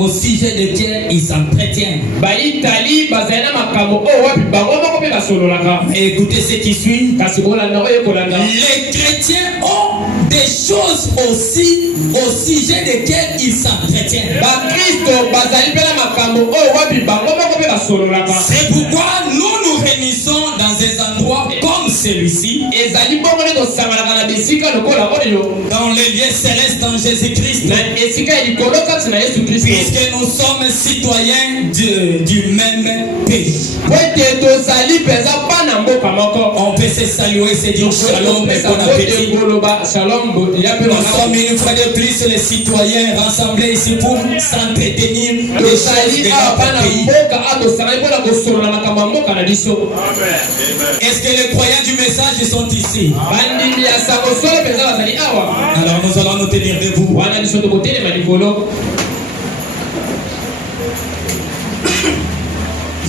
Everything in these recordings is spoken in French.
au sujet desquels ils s'entretiennent. Écoutez ce qui suit. Les chrétiens ont des choses aussi au sujet desquelles ils s'entretiennent. C'est pourquoi nous nous réunissons dans des endroits comme celui-ci, dans les lieux célestes en Jésus-Christ, puisque nous sommes citoyens du même pays. On peut se saluer, se dire shalom et bon appétit. Nous sommes une fois de plus les citoyens rassemblés ici pour s'entretenir des choses de notre pays. Est-ce que les croyants du message sont ici? Alors nous allons nous tenir debout.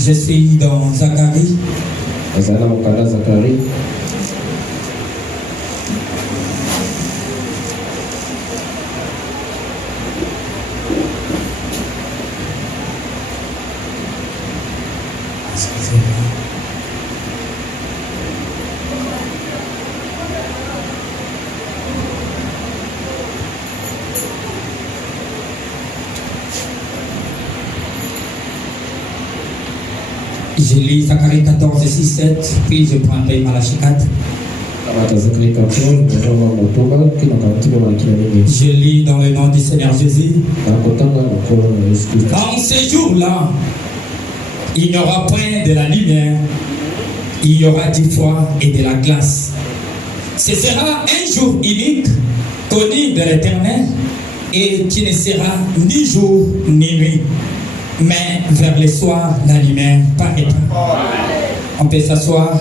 Je suis dans Zacharie. Je lis Zacharie 14, 6, 7, puis je prendrai Malachie 4. Je lis dans le nom du Seigneur Jésus. En ces jours-là, il n'y aura point de la lumière, il y aura du froid et de la glace. Ce sera un jour unique, connu de l'Éternel, et qui ne sera ni jour ni nuit. Mais vers le soir, la lumière paraîtra. On peut s'asseoir.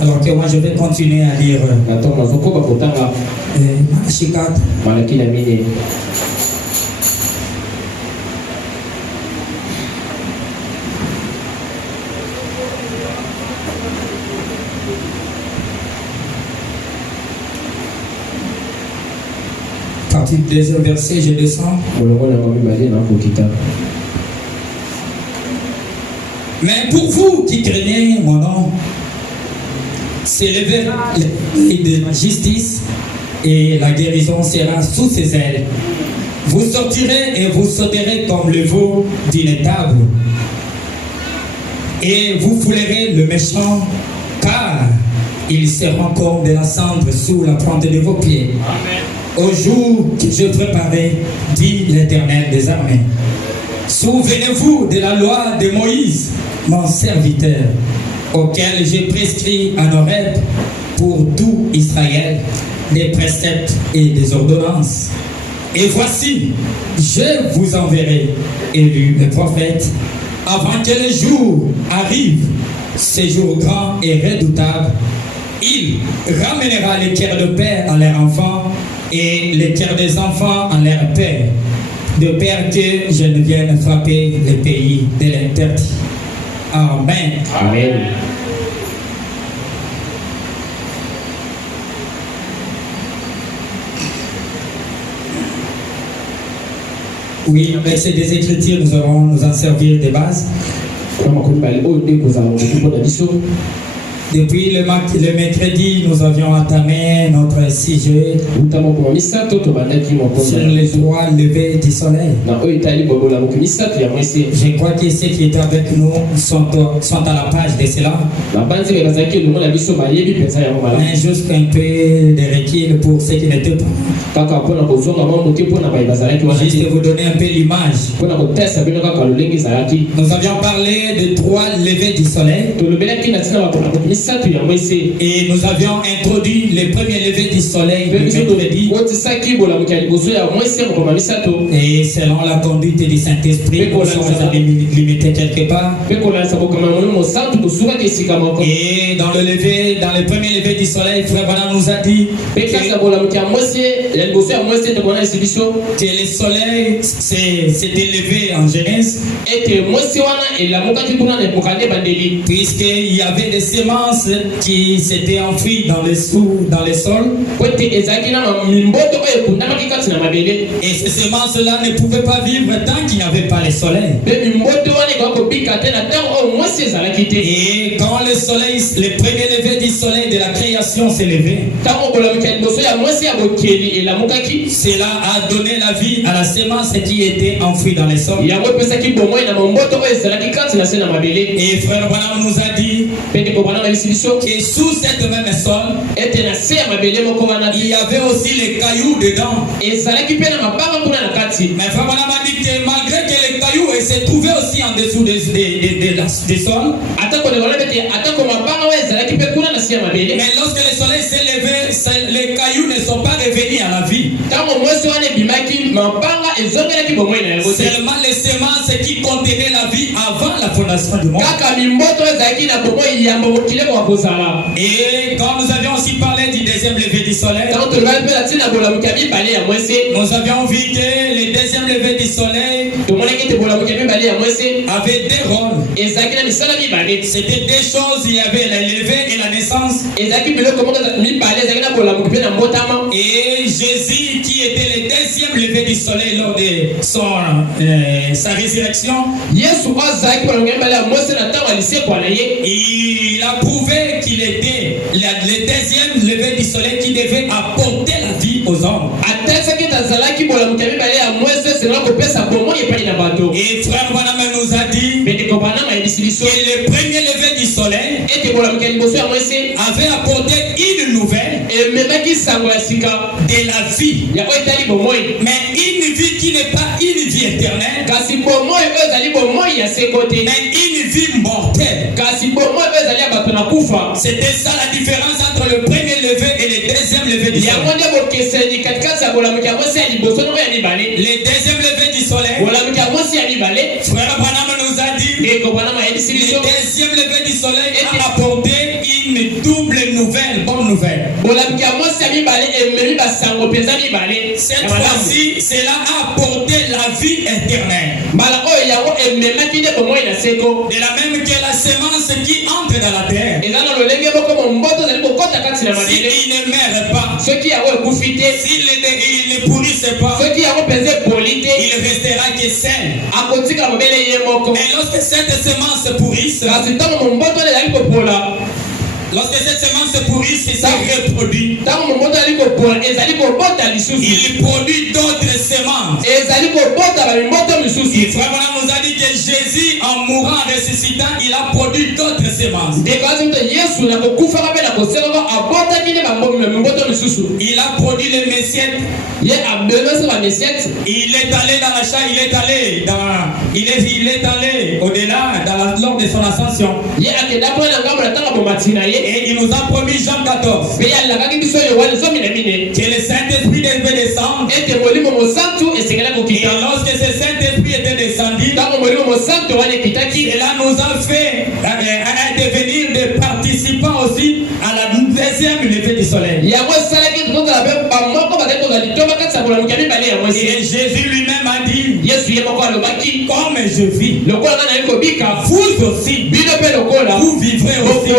Alors que moi je vais continuer à lire Malachie 4. À partir du deuxième verset, je descends. Mais pour vous qui craignez mon nom, s'élèvera l'épée de ma justice et la guérison sera sous ses ailes. Vous sortirez et vous sauterez comme le veau d'une étable. Et vous foulerez le méchant, car ils seront comme de la cendre sous la plante de vos pieds. Amen. Au jour que je préparais, dit l'Éternel des armées. Souvenez-vous de la loi de Moïse, mon serviteur, auquel j'ai prescrit en Horeb pour tout Israël des préceptes et des ordonnances. Et voici, je vous enverrai, élus les prophètes, avant que le jour arrive, ce jour grand et redoutable. Il ramènera les cœurs de père à leurs enfants et les cœurs des enfants à leurs pères, de peur que je ne vienne frapper les pays de l'interdit. Amen. Amen. Oui, avec ces deux écritures, nous allons nous en servir de base. Depuis le mercredi, nous avions entamé notre sujet sur les trois levées du soleil. Je crois que ceux qui étaient avec nous sont à la page de cela. Mais juste un peu de recul pour ceux qui n'étaient pas. Juste vous donner un peu l'image. Nous avions parlé de trois levées du soleil. Et nous avions introduit les premiers levées du soleil le mercredi. Et selon la conduite du Saint-Esprit, nous sommes limités quelque part. Et dans le premier lever du soleil, Frère Bana nous a dit que le soleil s'est élevé en Genèse, puisqu'il y avait des semences semence qui s'était enfouie dans le sol. Et ces semences-là ne pouvaient pas vivre tant qu'il n'y avait pas le soleil. Et quand le soleil, le premier lever du soleil de la création s'est levé, cela a donné la vie à la semence qui était enfouie dans le sol. Et frère Branham nous a dit que sous cette même sol, il y avait aussi les cailloux dedans. Mais frère Branham a dit que malgré que les cailloux se trouvaient aussi en dessous des sols, mais lorsque le soleil s'est levé, les cailloux ne sont pas revenus à la vie. Seulement les semences qui contenaient la vie avant la fondation du monde. Et quand nous avions aussi parlé du deuxième lever du soleil, nous avions vu que le deuxième lever du soleil avait deux rôles. C'était deux choses, il y avait la levée et la naissance. Et Jésus, qui était le deuxième lever du soleil lors de sa résurrection, il a prouvé qu'il était le deuxième lever du soleil qui devait apporter la vie aux hommes. Et frère Branham nous a dit que le premier lever du soleil avait apporté une nouvelle de la vie. Mais une vie qui n'est pas une vie éternelle, mais une vie mortelle. C'était ça la différence entre le premier lever et le deuxième lever du soleil. Le deuxième lever du soleil, frère Branham nous a dit, le deuxième lever du soleil a apporté une double nouvelle, bonne nouvelle. Cette fois-ci, cela a apporté la vie éternelle. De la même que la semence qui entre dans la terre, s'il ne meurt pas, s'il ne pourrisse pas, il restera que seul. Et lorsque cette semence pourrisse, lorsque cette semence se pourrit, c'est ça reproduit. Il produit d'autres semences. Et frère Branham nous a dit que Jésus, en mourant, en ressuscitant, il a produit d'autres semences. Il a produit les messieurs. Il est allé dans la chair, il est allé au-delà lors de son ascension. Et il nous a promis Jean 14 que le Saint-Esprit devait descendre. Et lorsque ce Saint-Esprit était descendu, cela nous a fait devenir des participants aussi à la deuxième levée du soleil. Et Jésus lui-même a dit, comme je vis, vous aussi, vous vivrez aussi.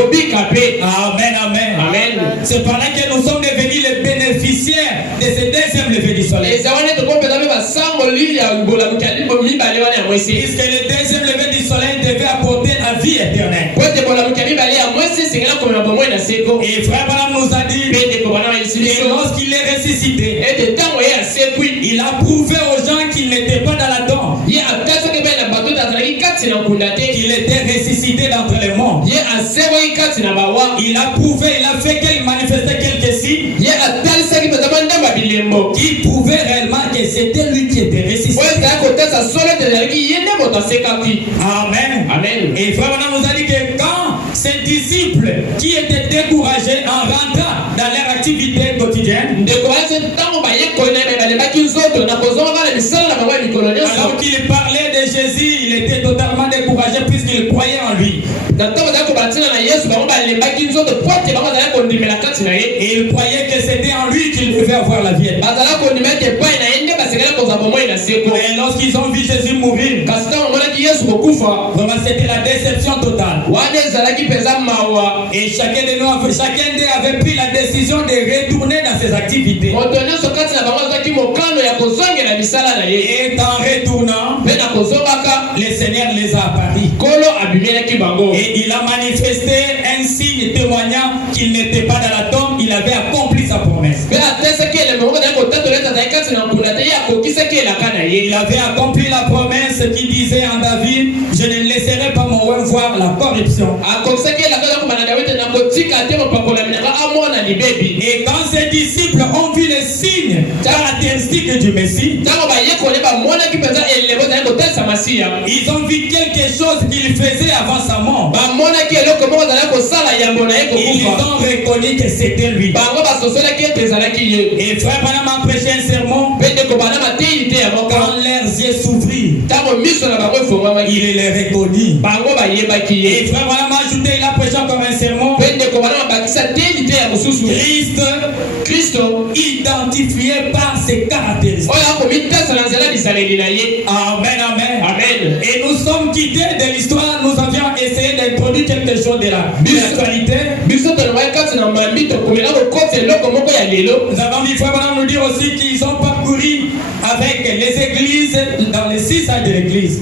Amen, amen. Amen. C'est par là que nous sommes devenus les bénéficiaires de ce deuxième lever du soleil. Puisque le deuxième lever du soleil devait apporter la vie éternelle. Et frère Branham nous a dit que lorsqu'il est ressuscité, il a prouvé aux gens qu'il n'était pas dans la tombe, qu'il était ressuscité d'entre les morts. Il a prouvé, il a fait qu'il manifestait quelques signes qui prouvaient réellement que c'était lui qui était ressuscité. Amen. Amen. Et frère, on nous a dit que quand ses disciples qui étaient découragés en rentrant dans leur activité quotidienne, alors qu'il parlait de Jésus, il était totalement découragé puisqu'il croyait en lui. Et il croyait que c'était en lui qu'il devait avoir la vie. Et lorsqu'ils ont vu Jésus mourir, vraiment c'était la déception totale. Et Et chacun d'eux avait pris la décision de retourner dans ses activités. Et en retournant, le Seigneur les a apparus. Et il a manifesté un signe témoignant qu'il n'était pas dans la tombe, il avait accompli sa promesse. Il avait accompli la promesse qui disait en David, je ne laisserai pas mon roi voir la corruption. Et quand ses disciples ont vu les signes caractéristiques du Messie, ils ont vu quelque chose qu'il faisait avant sa mort. Ils ont reconnu que c'était lui. Et frère Branham a prêché un sermon. Quand leurs yeux s'ouvrirent, il les reconnut. Et frère Branham a ajouté, il a prêché encore un sermon. Christ identifié par ses caractéristiques. Amen, amen. Et nous sommes quittés de l'histoire. Nous avions essayé d'introduire quelque chose de l'actualité. Nous avons vu frère Branham nous dire aussi qu'ils ont parcouru avec les églises dans les 6 ans de l'église. Et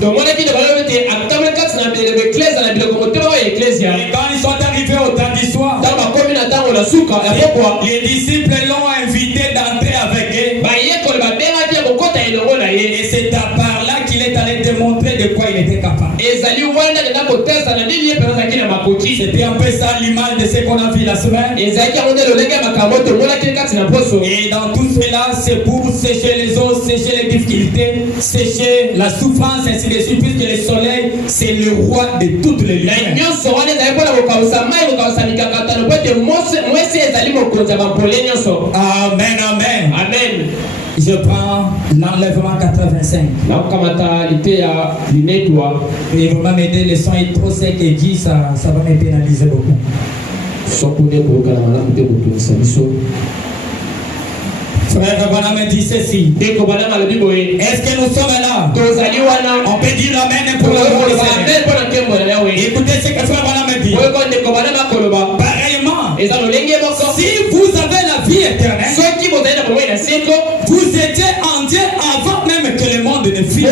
quand ils sont arrivés au temps du soir, les disciples l'ont invité d'entrer avec eux. Et c'est à part là qu'il est allé démontrer de quoi il était capable. C'était un peu ça l'image de ce qu'on a vu la semaine. Et dans tout cela, c'est pour sécher les eaux, sécher les difficultés, sécher la souffrance, ainsi de suite, puisque le soleil, c'est le roi de toutes les lumières. Amen, amen. Je prends l'enlèvement 85. Et il va m'aider, le son est trop sec et dit, ça va me pénaliser beaucoup. Frère Branham dit ceci. Est-ce que nous sommes là? On peut dire amen pour le roi du Seigneur. Écoutez ce que Frère Branham dit. Pareillement, si vous avez la vie éternelle, vous étiez en Dieu avant même que le monde ne fût.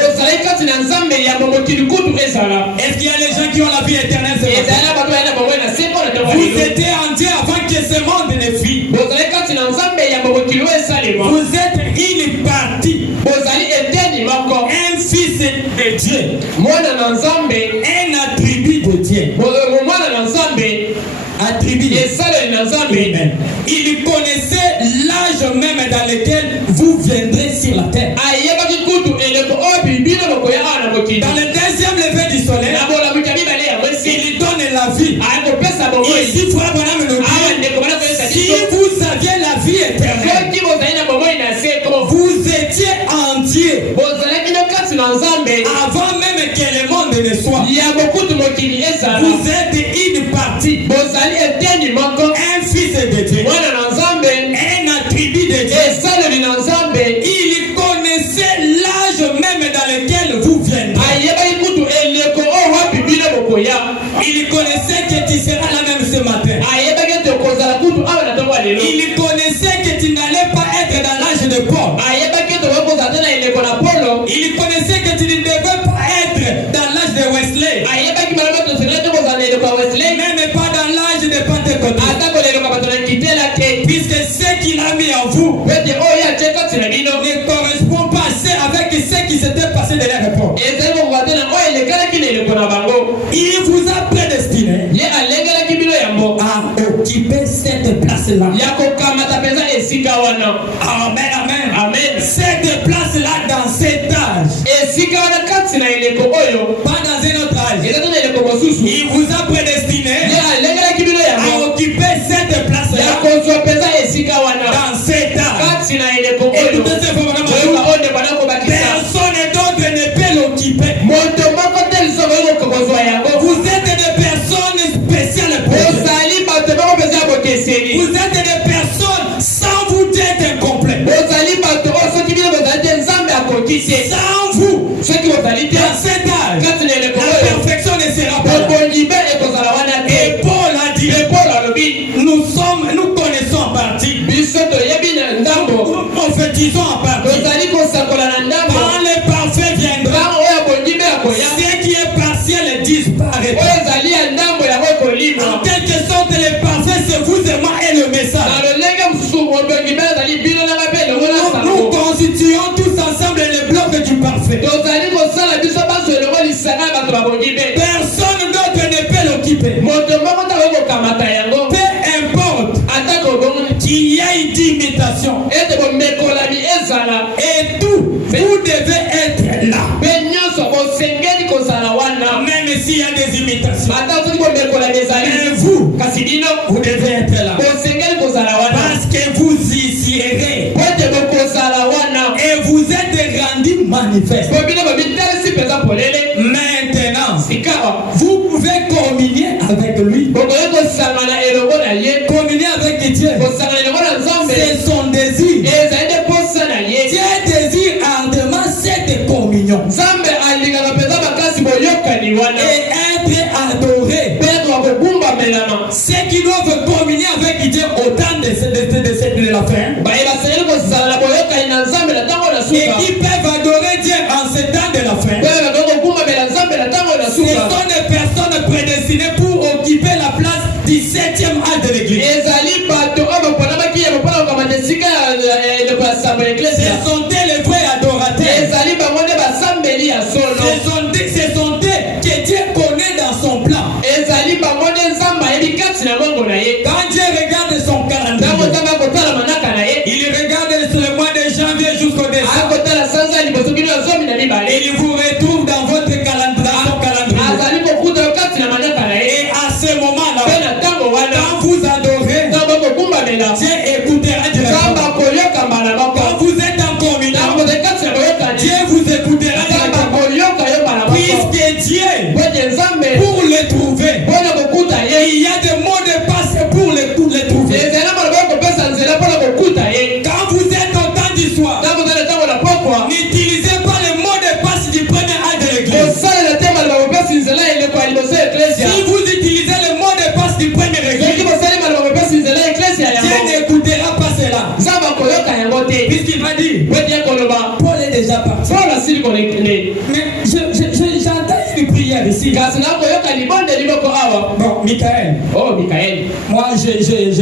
Est-ce qu'il y a les gens qui ont la vie éternelle? Vous étiez en Dieu avant que ce monde ne fût. Vous êtes une partie, un fils de Dieu, un attribut de Dieu, attribut de Dieu. Il connaissait l'âge même dans lequel vous viendrez sur la terre. Dans le deuxième lever du soleil, il donne la vie. Ici, frère Branham nous dit, si vous aviez la vie éternelle, vous étiez en Dieu avant même que le monde ne soit. Vous êtes une partie, un fils de Dieu, un attribut de Dieu. Il connaissait l'âge même dans lequel vous viendrez. Il connaissait que tu seras là même ce matin. Il connaissait que tu n'allais pas être dans l'âge de Paul. Il connaissait que tu ne devais pas être dans l'âge de Wesley. Même pas dans l'âge de Pentecôte. Puisque ce qu'il a mis en vous ne correspond pas avec ce qui s'était passé de leur époque. Il vous a prédestiné à occuper cette place-là. Amen, amen. Cette place-là dans cet âge. Pas dans un autre âge. Il vous a prédestiné à occuper cette place-là dans cet âge. Écoutez ce programme. Personne d'autre ne peut l'occuper. Vous êtes des personnes spéciales. Vous êtes des personnes sans vous êtes incomplet. Sans vous, dans cet âge, la perfection ne sera pas là. Et Paul a dit, Personne d'autre ne peut l'occuper. Peu importe qu'il y ait d'imitation. Et tout, vous devez être là. Même s'il y a des imitations. Mais vous devez être là. Parce que vous y serez. Et vous êtes rendus manifestes. Maintenant, vous pouvez communier avec lui. Communier avec Dieu. C'est son désir. Dieu désire ardemment cette communion. Et être adoré. Ceux qui doivent communier avec Dieu au temps de la fin. Et qui peuvent adorer Dieu en ce temps de la fin. Ce sont des personnes prédestinées pour occuper la place du 7e âge de l'église. Ce sont les vrais adorateurs. Ce sont eux que Dieu connaît dans son plan. Quand Dieu regarde son calendrier, il regarde sur le mois de janvier jusqu'au décembre. Il vous retrouve dans votre calendrier. Et à ce moment-là, quand vous adorez, Dieu écoutera directement. Quand vous êtes en communion, Dieu vous écoutera directement. Puisque Dieu, pour le trouver, il y a des mots de passe pour le trouver. Quand vous êtes au temps du soir, n'utilisez pas les mots de passe du premier âge de l'église. Si vous utilisez le mot de passe du premier église, Dieu n'écoutera pas cela. Puisqu'il va dire, Paul est déjà parti. Mais j'entends une prière ici. Bon, Michael. Oh, Michael. Moi, je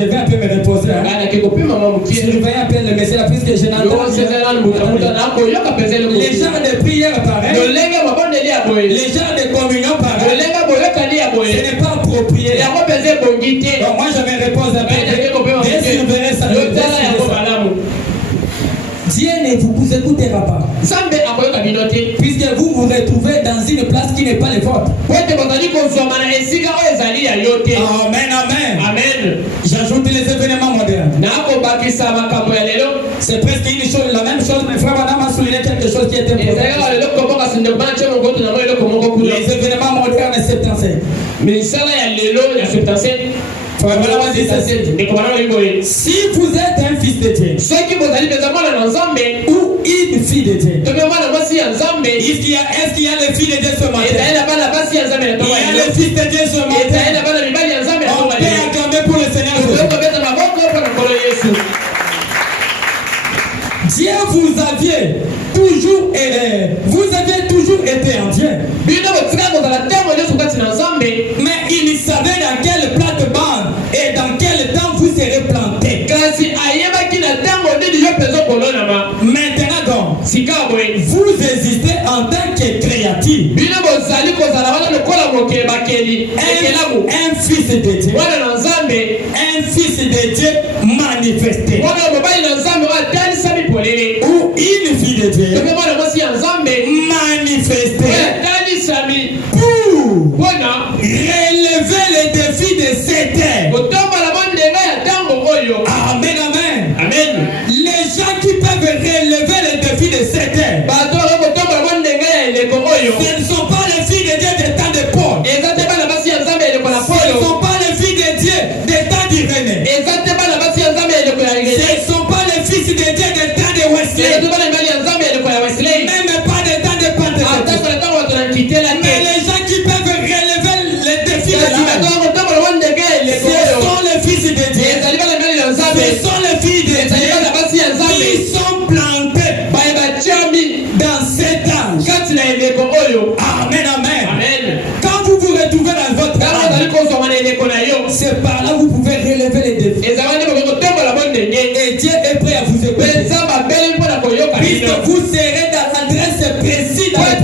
vais un peu me reposer. Hein. Je vais un peu le message puisque je n'entends pas. Les gens de prière pareil. Les gens de communion pareil. Ce n'est pas approprié. Donc moi, je me repose un peu. Surveiller ça. Dieu ne vous écoutera pas. Puisque vous vous retrouvez dans une place qui n'est pas la vôtre. Amen, amen. Amen. J'ajoute les événements modernes. C'est presque une chose, la même chose, mais frère Madame a souligné quelque chose qui était important. Les événements modernes 75. Si vous êtes un fils de Dieu ou une fille de Dieu, est-ce qu'il y a les filles de Dieu ce matin? Il y a les fils de Dieu ce matin. On peut acclamer pour le Seigneur. Dieu vous aviez toujours été en Dieu. Mais il savait dans quelle plate-bande et dans quel temps vous serez plantés. Maintenant donc, vous existez en tant que créatif. Un fils de Dieu. Un fils de Dieu manifesté. Ou une fille de Dieu manifestée pour relever les défis de cette terre. Amen, amen. Amen. Les gens qui peuvent relever les défis de cette terre, ce ne sont pas les filles de Dieu des temps de Paul. Ce ne sont pas les filles de Dieu des temps d'Irénée. Ce ne sont pas les fils de Dieu des temps de Wesley. Même pas des temps de Pentecôte. Mais les gens qui peuvent relever les défis de la vie, ce sont les fils de Dieu. Ce sont les filles de Dieu qui sont plantés dans cet âge. Amen, amen. Quand vous vous retrouvez dans votre âge, c'est par là que vous pouvez relever les défis. Et Dieu est prêt à vous écouter. Puisque vous serez dans l'adresse précise dans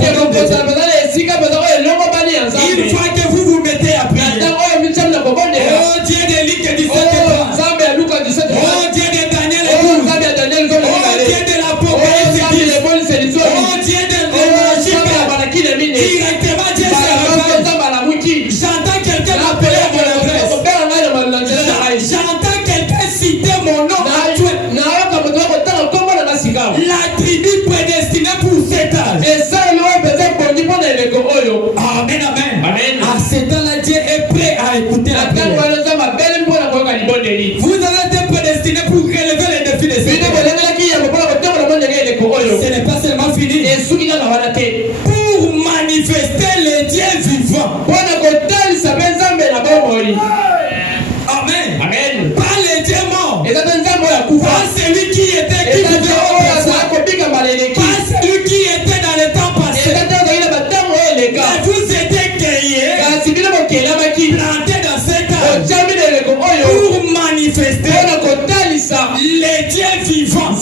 Amen, amen. À ce temps-là, Dieu est prêt à écouter la prière. Vous avez été prédestinés pour relever les défis de cette terre. Ce n'est pas seulement fini. Pour manifester le Dieu vivant. Amen. Amen. Pas les dieux morts. Pas celui qui était qui vivait autrefois. Pas celui qui était dans le temps passé. Mais vous étiez créés, plantés dans cette âge pour manifester les dieux vivants.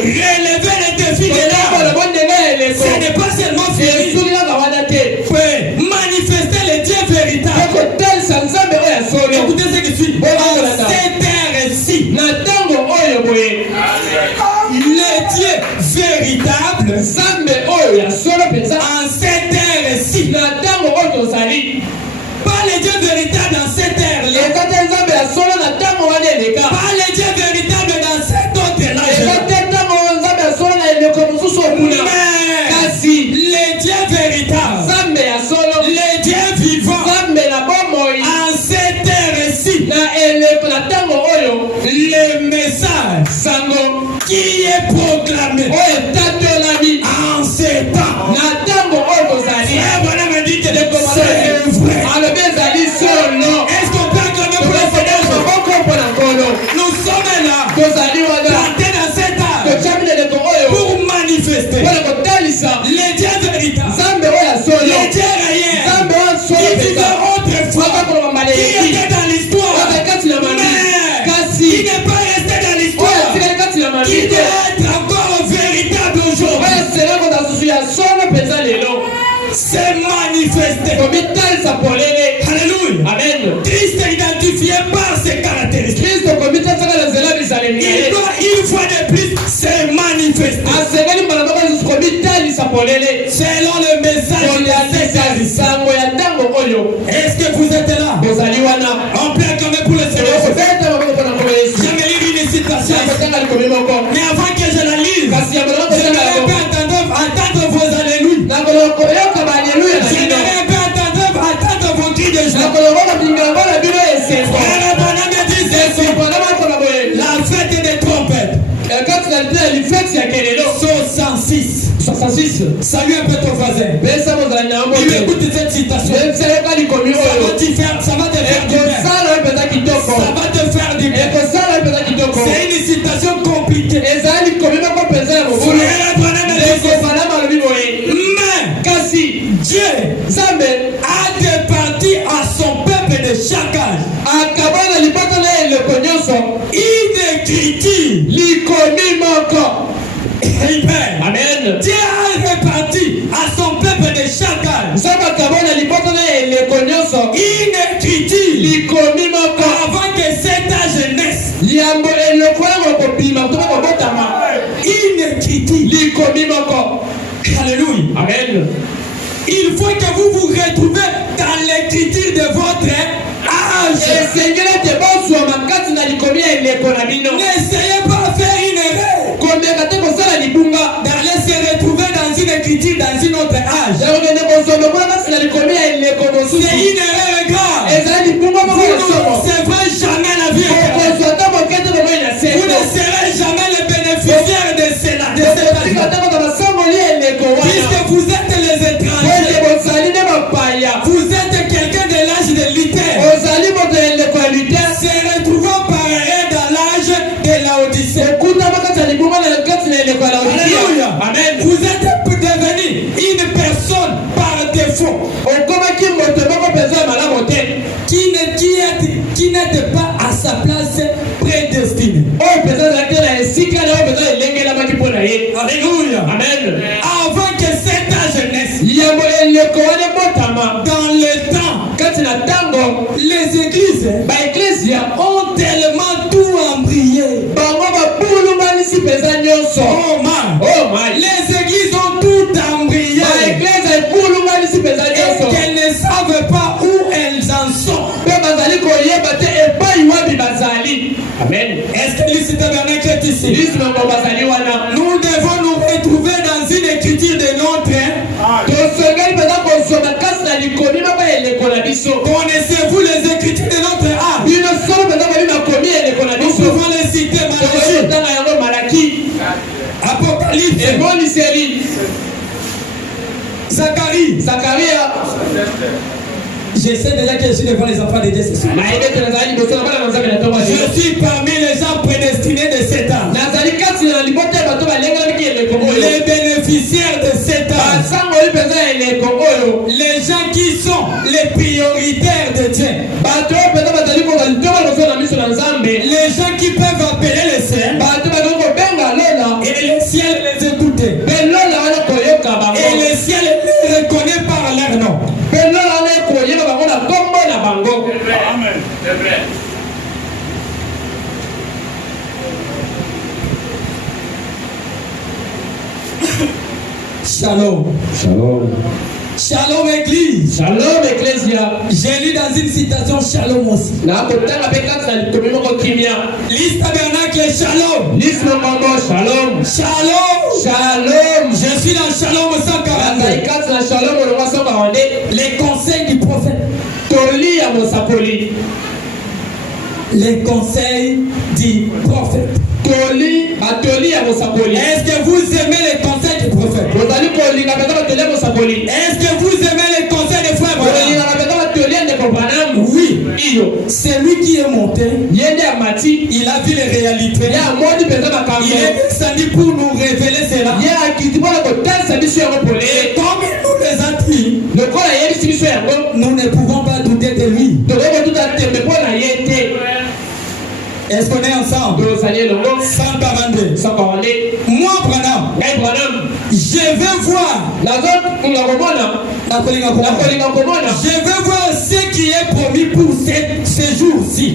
Relever les défis de l'âme. Ce n'est pas seulement fini. Manifester les dieux véritables. Écoutez ce qui suit. En cette terre-ci, les dieux véritables, en cette terre-ci, pas les dieux véritables dans cette terre-là, pas les dieux véritables dans cet autre-là, mais les dieux véritables, les dieux vivants, en cette terre-ci, le message qui est proclamé en ces temps. Frère, me dit que c'est vrai. Est-ce qu'on peut acclamer pour le Seigneur? Nous sommes là, plantés dans cet âge, pour manifester les dieux véritables, les dieux réels, qui vivaient autrefois, qui étaient dans l'histoire, mais qui n'est pas resté dans l'histoire, qui doit être encore véritable aujourd'hui. C'est manifesté. Alléluia. Amen. Christ est identifié par ses caractéristiques. Il doit une fois de plus se manifester selon le message de la. Est-ce que vous êtes là? On peut acclamer pour le Seigneur. J'aimerais lire une citation, mais avant que je la lise, j'aimerais un peu entendre vos alléluia. J'aimerais un peu entendre vos cris de joie. Frère Branham dit ceci: la fête des trompettes. 66. Salue un peu ton voisin. Il écoute cette citation. Ça va te faire du bien. Ça va te faire du bien. C'est une citation compliquée. Frère Branham dit mais Dieu a départi à son peuple de chaque âge une écriture. Amen. Dieu a réparti à son peuple de chaque âge une écriture avant que cet âge naisse. Une écriture. Alléluia. Amen. Il faut que vous vous retrouvez dans l'écriture de votre âge. N'essayez pas de faire une erreur d'aller se retrouver dans une écriture dans une autre âge. C'est une erreur grave. Vous ne serez jamais la vie. Vous ne serez jamais le bénéficiaire de cela. Puisque vous êtes les étrangers, vous êtes quelqu'un de l'âge de Luther, se retrouvant par erreur dans l'âge de Laodicée. Alléluia. Amen. Vous êtes devenu une personne par défaut qui n'était pas à sa place prédestinée. Alléluia. Amen. Avant que cet âge naisse, dans le temps, les églises ont tellement tout embrayé. Les églises ont tout embrayé et qu'elles ne savent pas où elles en sont. Amen. Est-ce que l'Église tabernacle est ici? Nous devons nous retrouver dans une écriture de notre Connaissez-vous les écritures de notre âme? Nous pouvons les citer. Malachie, Apocalypse, Zacharie. Je sais déjà que je suis devant les enfants de Dieu. Je suis parmi les gens prédestinés de cet âge. Les bénéficiaires de cet âge. Les gens qui sont les prioritaires de Dieu. Les gens qui peuvent appeler le ciel. Et le ciel les écouter. Et le ciel les reconnaît par leur nom. Amen. C'est vrai. Shalom. Shalom église. Shalom ecclesia. J'ai lu dans une citation shalom aussi. Liste tabernacle shalom. Shalom. Shalom. Je suis dans shalom 142. Les conseils du prophète. Les conseils du prophète. Est-ce que vous aimez les conseils du prophète? Est-ce que vous aimez les conseils des frères? Oui. C'est lui qui est monté. Il a vu les réalités. Il est descendu pour nous révéler cela. Et comme il nous les a dit, nous ne pouvons pas douter de lui. Est-ce qu'on est ensemble? 142. Moi, Branham, je veux voir. Je veux voir ce qui est promis pour ces jours-ci.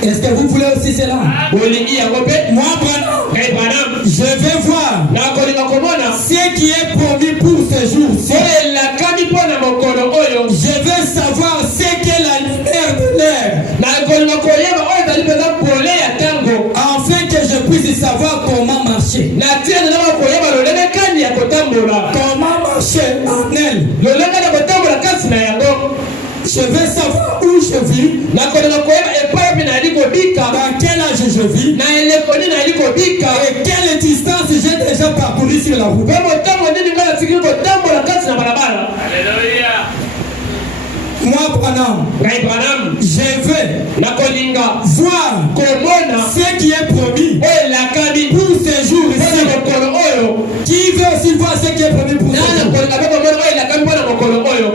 Est-ce que vous voulez aussi cela? Moi, Branham, je veux voir ce qui est promis pour ces jours-ci. Je veux savoir ce qu'est la lumière de l'air, afin que je puisse savoir comment marcher. Comment marcher en elle. Je veux savoir où je vis, dans quel âge je vis, et quelle distance j'ai déjà parcouru sur la route. Alléluia. Moi, Branham, je veux voir ce qui est promis pour ces jours-ci. Qui veut aussi voir ce qui est promis pour ces jours?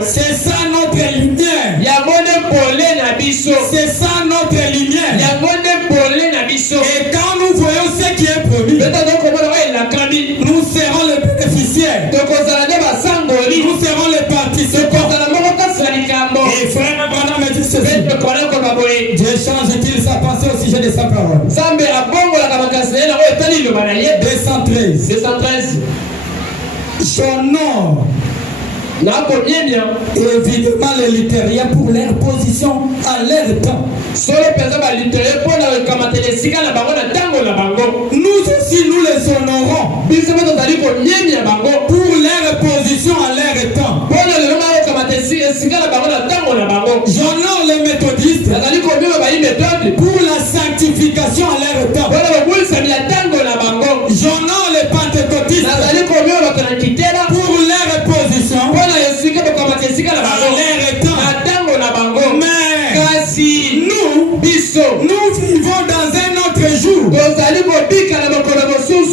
C'est ça notre lumière. C'est ça notre lumière. Et quand nous voyons ce qui est promis, nous serons les bénéficiaires. Nous serons les participants. Et frère Branham me dit ceci. Dieu change-t-il sa pensée au sujet de sa parole? 213. J'honore évidemment les luthériens pour leur position à leur temps. Nous aussi nous les honorons pour leur position à leur temps. J'honore les méthodistes pour la sanctification à leur temps. J'honore les pentecôtistes pour leur position à leur temps. Mais nous vivons dans un autre jour.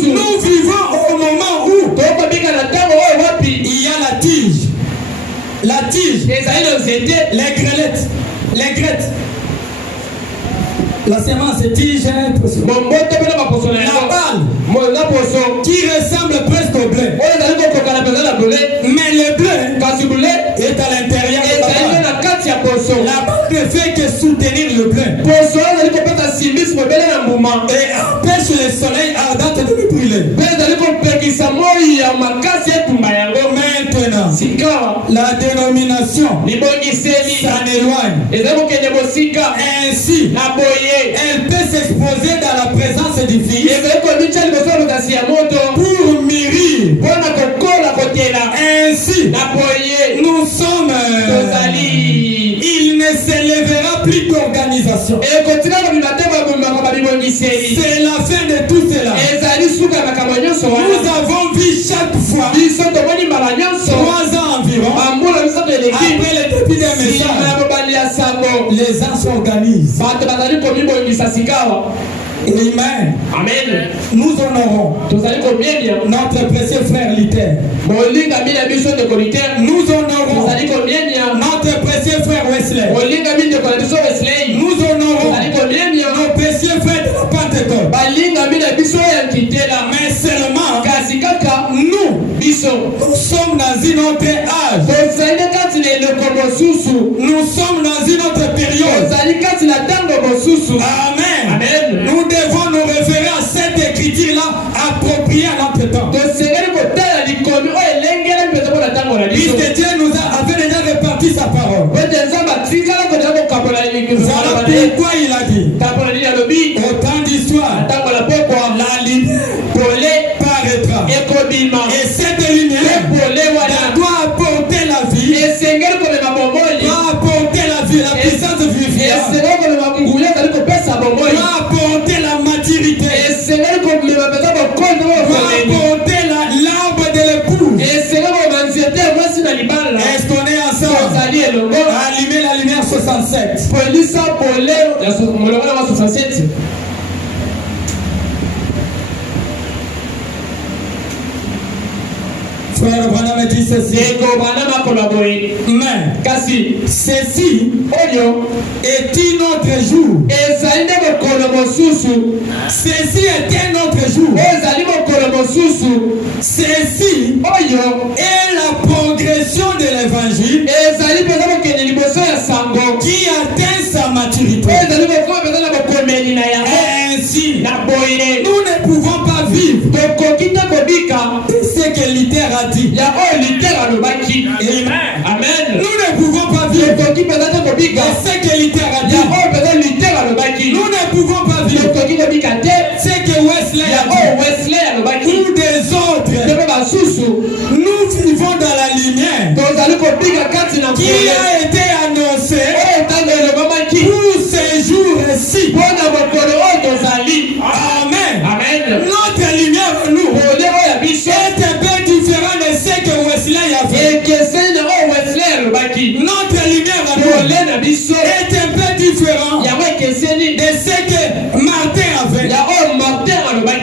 Nous vivons au moment où il y a la tige. La tige, les grêlettes. La semence tige, la balle qui ressemble presque au blé. Mais le blé est à l'intérieur de la balle. La balle ne fait que soutenir le blé et empêche le soleil ardent de le brûler. Maintenant, la dénomination s'en éloigne. Ainsi, elle peut s'exposer dans la présence du Fils pour mûrir dépravation. Et continue à me battre C'est la fin de tout cela. Nous avons vu chaque fois 3 ans environ après le début des messages, les gens s'organisent. Amen. Amen. Nous honorons notre précieux frère Luther. Nous honorons notre précieux frère Wesley. Nous honorons nos précieux frères de la Pentecôte. Mais seulement nous sommes dans une autre âge. Nous sommes dans une autre période. Amen. Nous devons nous référer à cette écriture-là appropriée à notre temps. Puisque Dieu nous avait déjà réparti sa parole. Voilà pourquoi il a dit autant d'histoire, la lumière paraîtra. Et cette lumière doit apporter la vie, doit apporter la vie, la puissance vivifiante, doit apporter la maturité, doit apporter l'arbre de l'épouse. Est-ce qu'on est ensemble? Allumez la lumière 67. Frère Branham dit ceci. Mais ceci est un autre jour. Ceci est un autre jour. Ceci est la progression de l'évangile qui atteint sa maturité. Ainsi, nous ne pouvons pas vivre ce que Luther a dit. Amen. Nous ne pouvons pas vivre ce que Luther a dit. Nous ne pouvons pas vivre ce que Wesley a dit. Ou des autres. Nous vivons dans la lumière qui a été annoncée pour ces jours-ci. Amen. Notre lumière, nous, est un peu différent de ce que Wesley a fait. Notre lumière, nous, est un peu différent de ce que Martin a fait.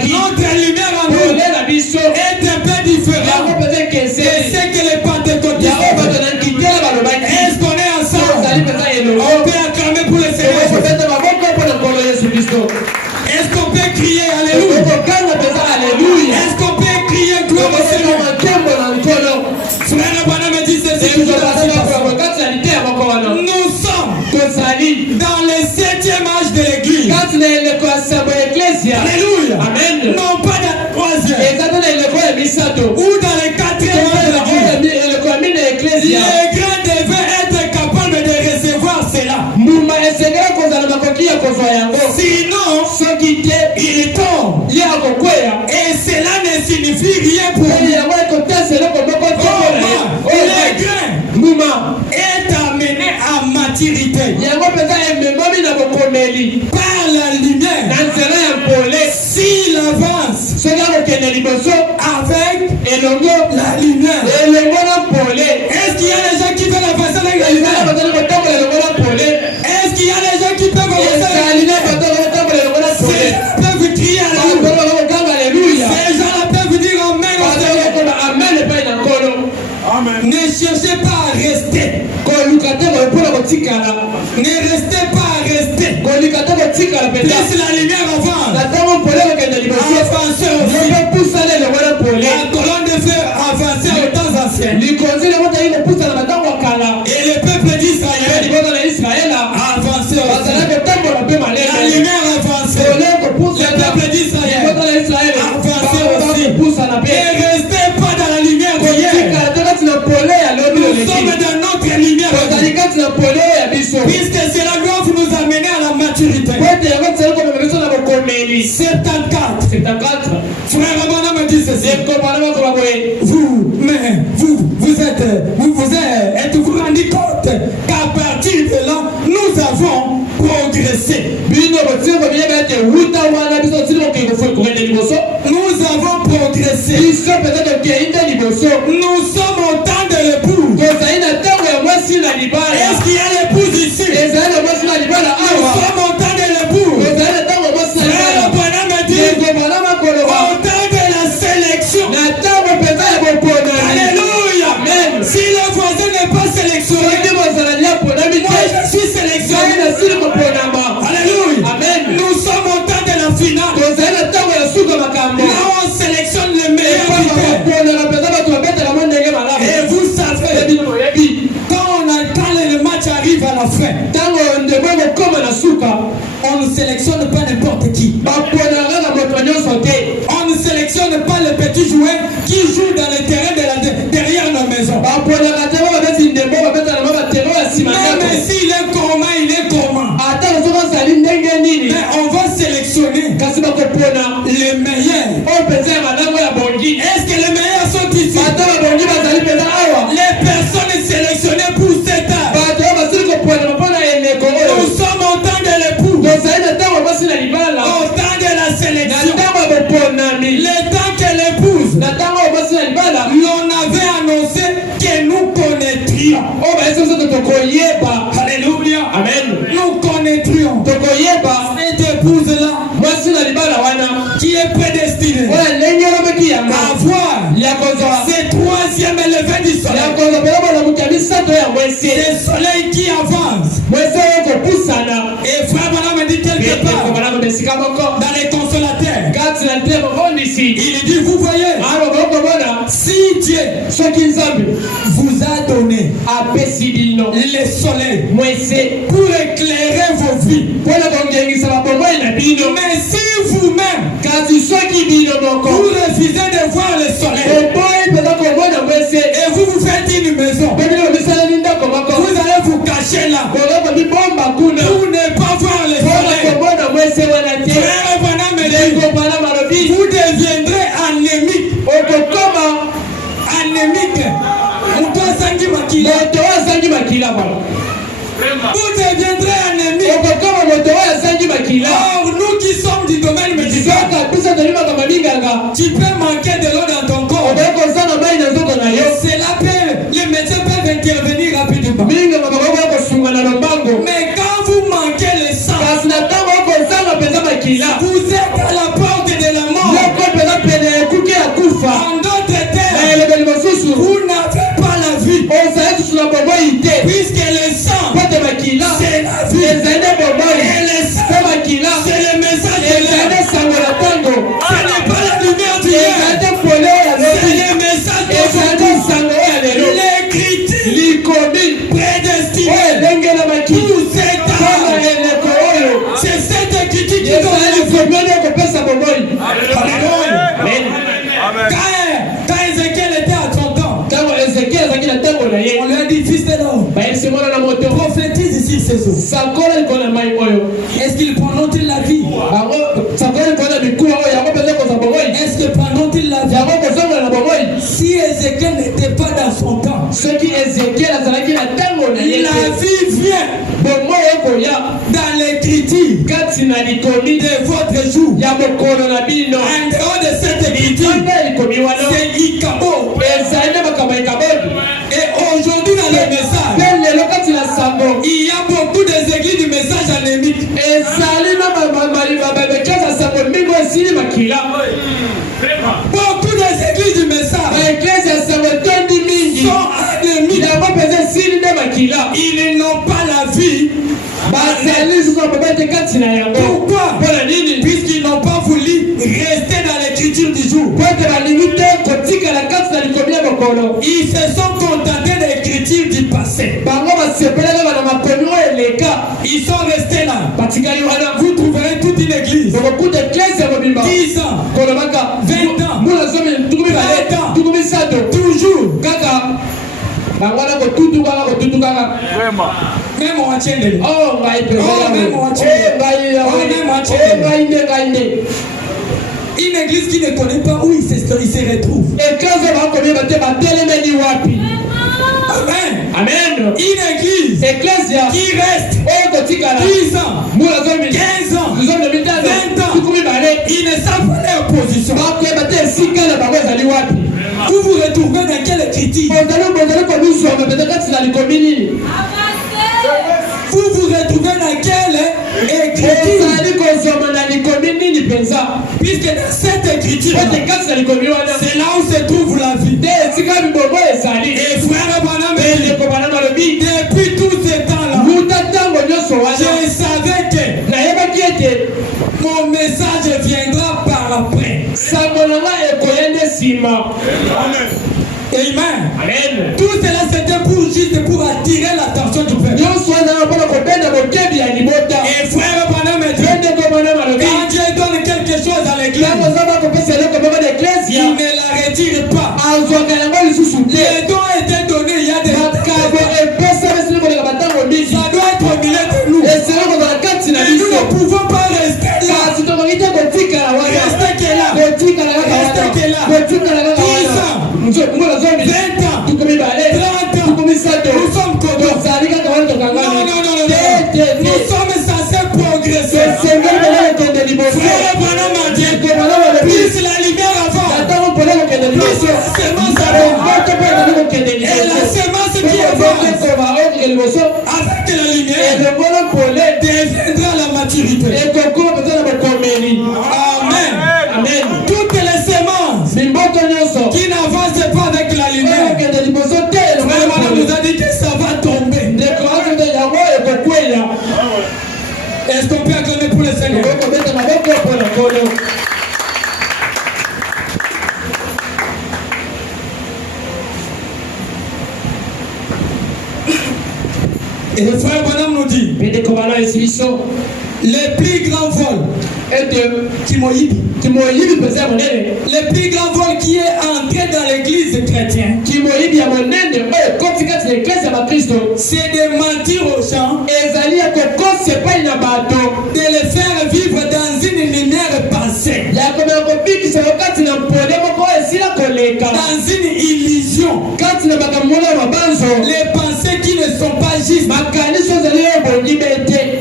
Notre lumière, nous, est un peu différent de ce que les Pentecôtistes ont fait. Est-ce qu'on est ensemble? On peut acclamer pour le Seigneur. Est-ce qu'on peut crier Alléluia? Est-ce qu'on peut crier gloire au Seigneur? Frère Branham me dit ceci. Nous sommes dans le 7e âge de l'Église. Alléluia. Amen. Non pas dans le 3e ou dans le 4e âge de l'Église. Les grands devaient être capables de recevoir cela. Sinon, il tombe. Et cela ne signifie rien pour lui. Le grain est amené à maturité par la lumière. S'il avance avec la lumière, est-ce qu'il y a des gens qui peuvent avancer avec la lumière? Est-ce qu'il y a des gens qui peuvent avancer avec la lumière? Ils peuvent crier Alléluia. Ces gens-là peuvent dire Amen. Ne cherchez pas à rester. Ne restez pas à rester. Laisse la lumière avant. Avancez aussi. La colonne de feu avançait aux temps anciens. Et le peuple d'Israël avançait aussi. La lumière avançait. Le peuple d'Israël avançait aussi. Et restez pas dans la lumière d'hier. Nous sommes dans notre lumière. Puisque cela doit nous amener à la maturité. 74. Frère Branham me dit ceci. Êtes-vous rendu compte qu'à partir de là, nous avons progressé. Nous sommes au temps de l'épouse. Est-ce qu'il y a l'épouse ici? Nous sommes au temps de l'épouse. Frère Branham me dit, au temps de la sélection. Alléluia. Si le voisin n'est pas sélectionné, moi je suis sélectionné. Alléluia. Nous sommes au temps de la finale. Là on sélectionne le meilleur. Et vous savez, quand le match arrive à la fin, on ne sélectionne pas n'importe qui. On ne sélectionne pas les petits joueurs qui jouent dans les terrains derrière nos maisons. Même s'il est comment, il est comment. Mais on va sélectionner les meilleurs. Est-ce que les meilleurs sont ici? Les personnes sélectionnées pour cet art. Nous sommes au temps de l'époux. Au temps de la sélection. Le temps que l'épouse, l'on avait annoncé que nous connaîtrions. Alléluia. Amen. Nous connaîtrions cette épouse-là qui est prédestinée à voir ce troisième lever du soleil. C'est le soleil qui avance. Et frère Branham me dit quelque part dans les consolateurs, il dit, vous voyez, si Dieu vous a donné le soleil pour éclairer vos vies, mais si vous-même vous refusez de voir le soleil et vous faites une maison, vous allez vous cacher là pour ne pas voir le soleil. Frère Branham me dit, vous deviendrez anémique. Vous deviendrez anémique. Or, nous qui sommes du domaine médical, tu peux manquer de l'eau dans ton corps. C'est là que les médecins peuvent intervenir rapidement. Mais quand vous manquez le sang, vous êtes à la porte de la mort. En d'autres termes, vous n'avez pas la vie. Puisque le sang, c'est la vie. Et le sang, c'est le message de l'air. Ce n'est pas la lumière du ciel. C'est le message de l'écriture prédestinée pour cet âge. C'est cette écriture qui donne la vie. Quand Ézéchiel était à 30 ans, on lui a dit, fils de l'homme, prophétise ici ces eaux. Est-ce qu'ils prendront-ils la vie? Est-ce que prendront-ils la vie? Si Ézéchiel n'était pas dans son temps, la vie vient dans l'écriture de votre jour. En dehors de cette écriture, c'est Ikabo. Et aujourd'hui dans le message, il y a beaucoup des églises du message anémique. Beaucoup des églises du message sont anémiques. Ils n'ont pas la vie. Pourquoi? Puisqu'ils n'ont pas voulu rester dans l'écriture du jour. Ils se sont contentés de l'écriture du passé. Ils sont restés là. Vous trouverez toute une église. 10 ans, 20 ans, 30 ans, toujours. Même on tient de une église qui ne connaît pas où il se retrouve. Amen. Amen. Une église qui reste 10 ans, 15 ans, 20 ans, ils ne savent pas leur position. Vous vous retrouvez dans quelle écriture? Vous vous retrouvez dans quelle écriture? Puisque dans cette écriture, c'est là où se trouve la vie. Et frère Branham, depuis tout ce temps-là, je savais que mon message viendra par après. Amen. Tout cela c'était juste pour attirer l'attention du peuple. Et frère Branham, quand Dieu donne quelque chose à l'église, il ne la retire pas. Les dons étaient donnés, il y a des ça doit être au milieu de nous. Et nous ne pouvons pas rester là. Rester que là. 10 ans, 20 ans, 30 ans, nous sommes contents. Non. Nous sommes censés progresser. Frère Branham a dit, plus la lumière avance, plus la semence avance. Et la semence qui avance avec la lumière deviendra la maturité. Amen. Toutes les semences qui n'avancent pas avec la lumière, Frère Branham nous a dit que ça va tomber. Est-ce qu'on peut acclamer pour le Seigneur? Et le frère Branham nous dit, les plus grands vols, le plus grand vol qui est entré dans l'église chrétienne, c'est de mentir aux gens, de les faire vivre dans une lumière passée, dans une illusion, les pensées qui ne sont pas justes.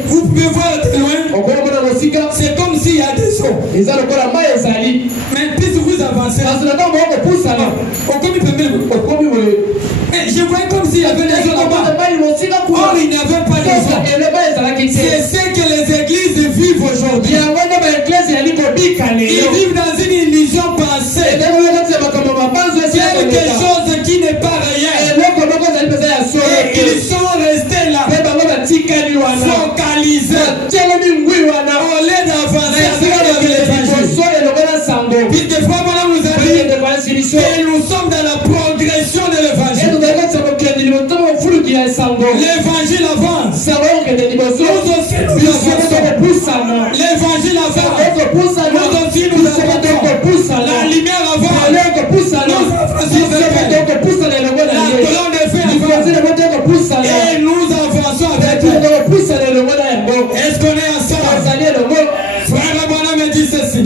Vous pouvez voir de loin, c'est comme s'il y a des eaux. Mais plus vous avancez, je voyais comme s'il y avait des eaux là-bas. Or, il n'y avait pas de eaux. C'est ce que les églises vivent aujourd'hui. Ils vivent dans une illusion pensée. Quelque chose qui n'est pas réel. Et ils sont restés là, focalisés, au lieu d'avancer avec l'évangile. Puisque Frère Branham nous a dit que nous sommes dans la progression de l'évangile. L'évangile avance. Nous aussi nous avançons. L'évangile avance. Nous aussi nous avançons. La lumière avance. Nous avançons. La colonne de feu avance. Et nous avançons avec elle. Est-ce qu'on est ensemble? Frère Branham dit ceci.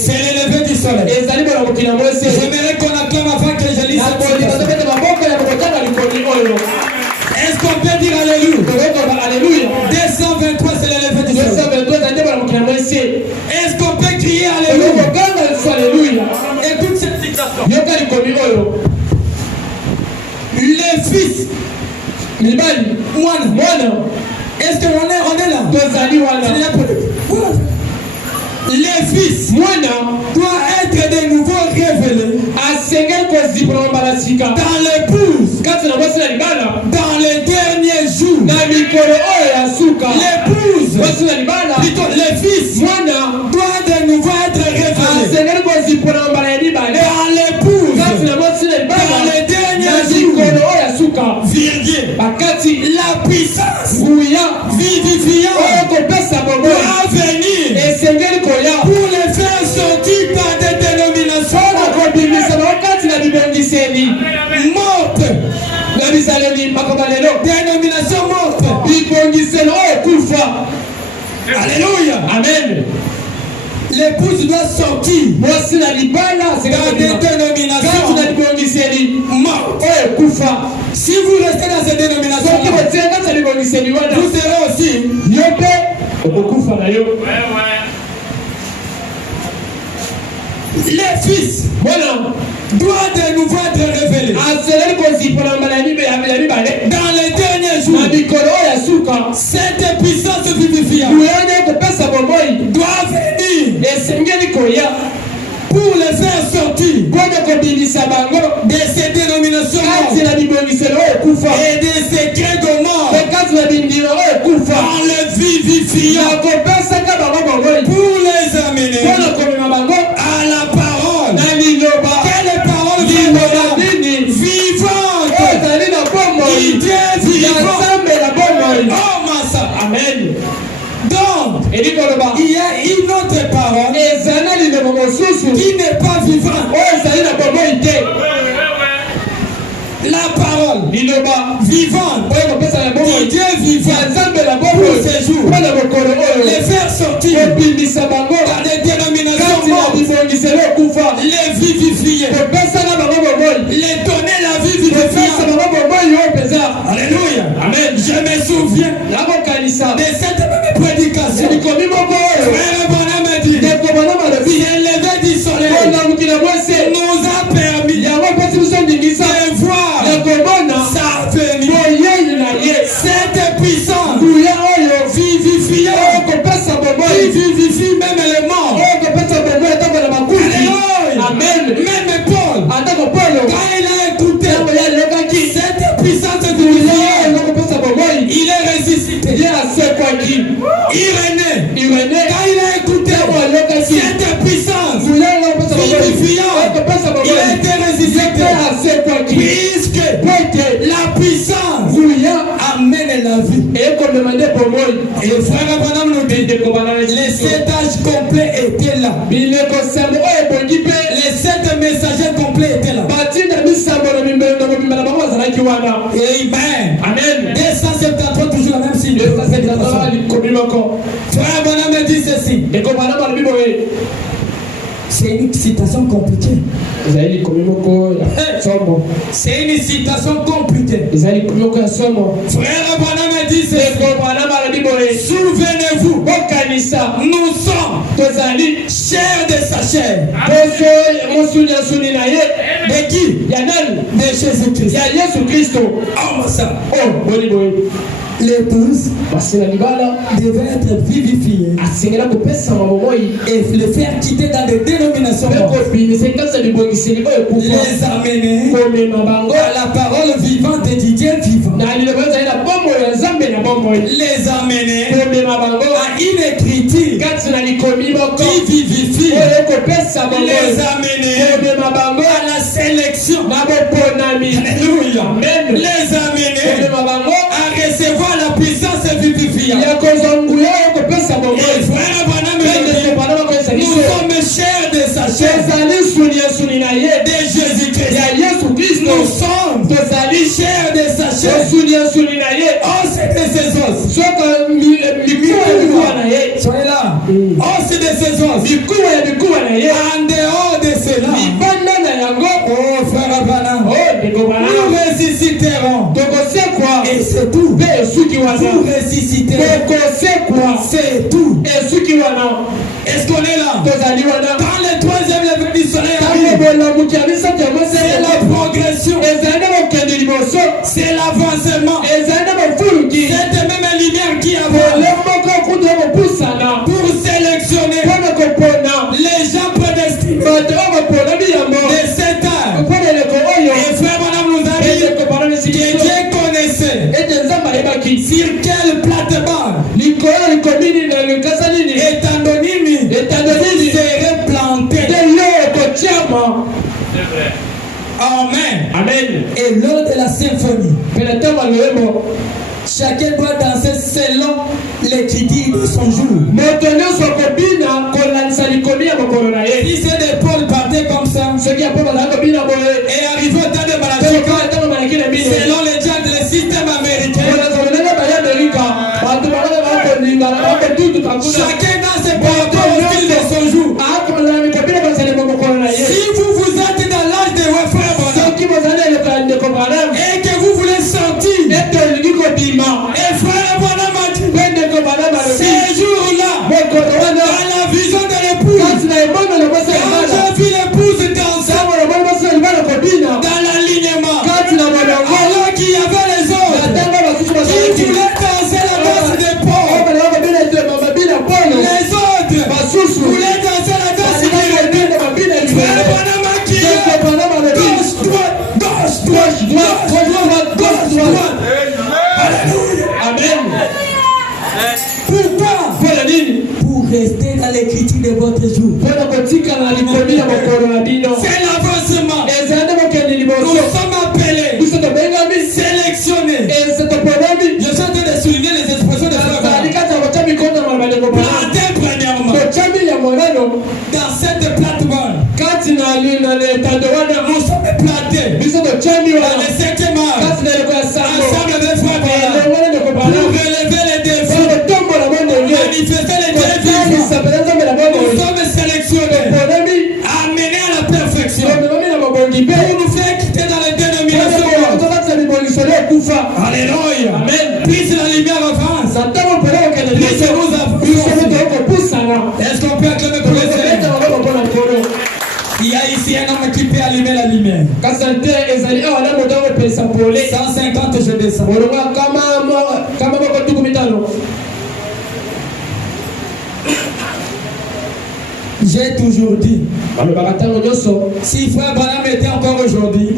C'est l'élevé du soleil. J'aimerais qu'on acclame afin que je lise cette citation. Est-ce qu'on peut dire Alléluia? 223, c'est l'élevé du soleil. Est-ce qu'on peut crier Alléluia? Écoute cette citation. Les fils, est-ce qu'on est là? Les fils doivent être de nouveau révélés dans l'épouse, dans les derniers jours. L'épouse, plutôt les fils, doivent de nouveau être révélés dans l'épouse, dans les derniers jours. Virgule, la puissance vivifiante doit venir pour les faire sortir par des dénominations mortes. Dénomination morte. Alléluia. Amen. L'épouse doit sortir dans des dénominations mortes. Si vous restez dans ces dénominations, vous serez aussi. Les fils doit de nouveau être révélé. Dans les derniers jours, cette puissance vivifiante doit venir pour les faire sortir de ces dénominations et des secrets de mort en le vivifiant pour les amener à la parole. Quelle parole vivante, qui devient vivante. Oh Massa. Amen. Donc, il y a une autre parole qui n'est pas vivante. La parole vivante, qui Dieu vivant pour ces jours, les faire sortir dans des dénominations mortes, les vivifier, les donner la vie vivifiante. Alléluia. Amen. Je me souviens de cette même prédication. Frère Bonhomme a dit, c'est levé du soleil nous a permis de voir sa venue. Cette puissance vivifiante, qui vivifie même les morts. Alléluia. Amen. Même Paul, quand il a écouté cette puissance vivifiante, il est ressuscité. Irénée, quand il a écouté cette puissance vivifiante, il a été ressuscité. Puisque la puissance amène la vie. Et frère Abraham nous dit, les 7 âges complets étaient là. Les 7 messagers complets étaient là. Amen. 273, toujours la même signe. Frère Abraham dit ceci. C'est une citation compliquée. C'est une citation compliquée. Frère Abraham dit ceci. Souvenez-vous, nous sommes chers de sa chair. De qui? De Jésus-Christ. Oh, ça. L'épouse devait être vivifiée et le faire quitter dans des dénominations mortes. Les amener à la parole vivante de Dieu vivant. Les amener à une écriture qui vivifie. Les amener à la sélection. Alléluia. Les amener à recevoir la puissance vivifiante. Nous sommes chers de sa chair, de Jésus-Christ. Nous sommes chers de sa chair. Oh, c'est de ses os. Soyez là. Oh, c'est de ses os. En dehors de cela, oh, frère Abraham, nous ressusciterons. Et c'est tout. Nous ressusciterons. C'est tout. Est-ce qu'on est là? Quand le troisième lever du soleil arrive, c'est la progression. C'est l'avancement. Cette même lumière qui avance pour sélectionner les gens prédestinés de cette heure. Et frère Madame nous a dit que Dieu connaissait sur quelle plate-bande serait planté. Amen. Et lors de la symphonie, chacun doit danser selon l'écriture de son jour. Si c'est des Paul partaient comme ça, et arrivé au temps de Malachi, selon les gens du système américain, chacun dans ses parcours au fil de son jour. Si vous êtes dans l'âge de vos frères et que vous voulez sortir, et frère Bonhomme a dit, ces jours-là, dans la vision de l'épouse, quand j'ai vu l'épouse danser, rester dans l'écriture de votre jour. C'est l'avancement. Nous sommes appelés, sélectionnés. Je suis en train de souligner les expressions de Frère. Planté premièrement. Dans cette plateforme, nous sommes plantés dans le 5e art. Ensemble avec Frère pour relever les défis, manifester les défis. Nous sommes sélectionnés, amenés à la perfection, pour nous faire quitter dans les dénominations. Alléluia. Amen. Puisse la lumière avance. Puisse nous avancer. Est-ce qu'on peut acclamer pour le Seigneur? Il y a ici un homme qui peut allumer la lumière. 150, je descends. J'ai toujours dit, si Frère Branham était encore aujourd'hui,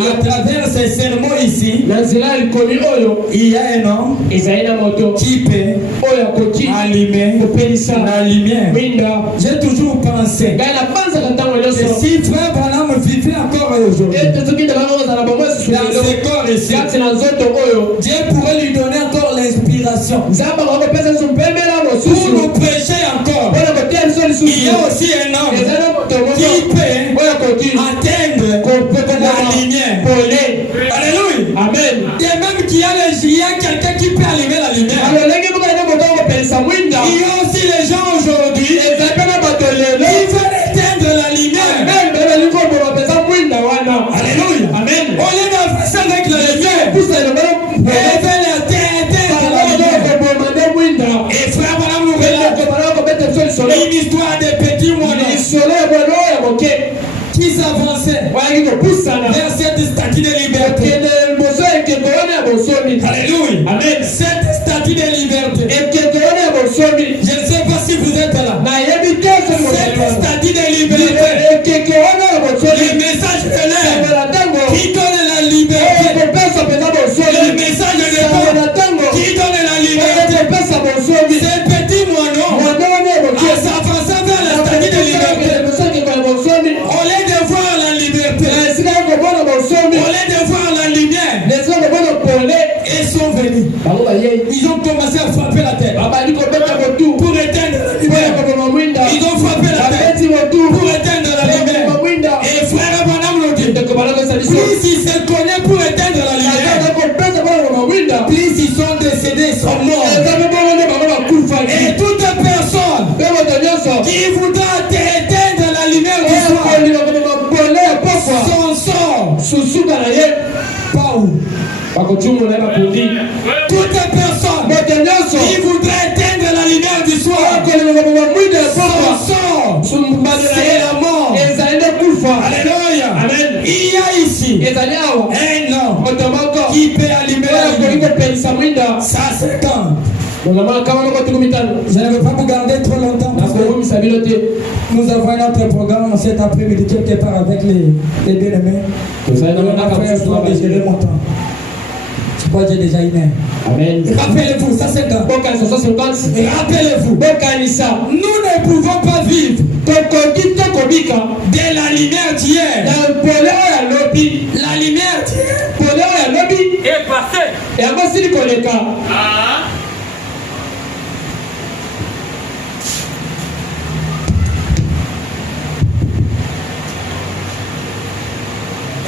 à travers ces sermons ici, il y a un homme qui peut allumer la lumière. J'ai toujours pensé que si Frère Branham vivait encore aujourd'hui, dans ses corps ici, Dieu pourrait lui donner encore l'inspiration pour nous prêcher encore. Il y a aussi un homme qui peut atteindre la lumière. Alléluia. Amen. Et même qu'il y a quelqu'un qui peut allumer la lumière. Il y a aussi les gens aujourd'hui qui veulent éteindre la lumière. Alléluia. Amen. Au lieu d'avancer avec la lumière, ils veulent éteindre la lumière. Et frère, voilà nous une histoire de petits moineaux qui s'avançaient vers cette statue de liberté. Alléluia. Amen. Cette statue de liberté. Je ne sais pas si vous êtes là. Cette statue de liberté. Le message de l'air qui donne la liberté. Le message de l'air qui donne la liberté. Ces petits moineaux, en s'avançant vers la statue de liberté, au lieu de voir la liberté, au lieu de voir la lumière, ils sont venus. Ils ont commencé à frapper la tête pour éteindre la lumière. Ils ont frappé la tête pour éteindre la lumière. Et frère Branham nous dit, plus ils se connaissent pour éteindre la lumière, plus ils sont décédés, ils sont morts. Et toute personne qui voudra éteindre la lumière du soir, son sort, pas où? Toute personne qui voudrait éteindre la lumière du soir, son sort, c'est la mort. Alléluia. Amen. Il y a ici un homme qui peut allumer la lumière. Ça c'est quand je ne veux pas vous garder trop longtemps. Nous avons un autre programme cet après-midi quelque part avec les bien-aimés. Nous avons de gérer mon temps. Je crois que j'ai déjà une heure. Amen. Rappelez-vous, ça c'est quand. Rappelez-vous, nous ne pouvons pas vivre de la lumière d'hier. La lumière d'hier est passée.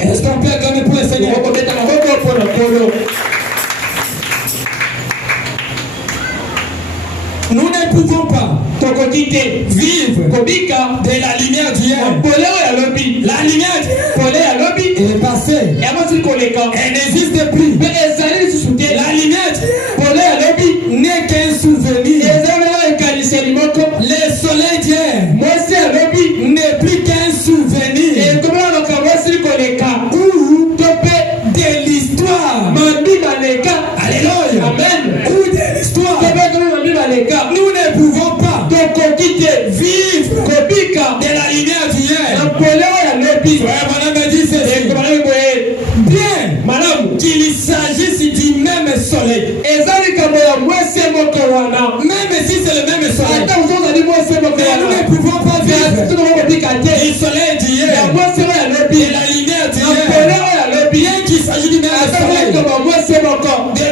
Est-ce qu'on peut acclamer pour le Seigneur? Nous ne pouvons pas vivre de la lumière d'hier. La lumière d'hier est passée. Elle n'existe plus. La lumière d'hier n'est qu'un souvenir. Le soleil d'hier n'est plus qu'un souvenir. Ou de l'histoire. Alléluia. Amen. Ou de l'histoire. Nous ne pouvons pas vivre de la lumière d'hier. Frère Branham me dit ceci. Bien qu'il s'agisse du même soleil. Même si c'est le même soleil. Et la lumière d'hier, bien qu'il s'agit du même soleil, du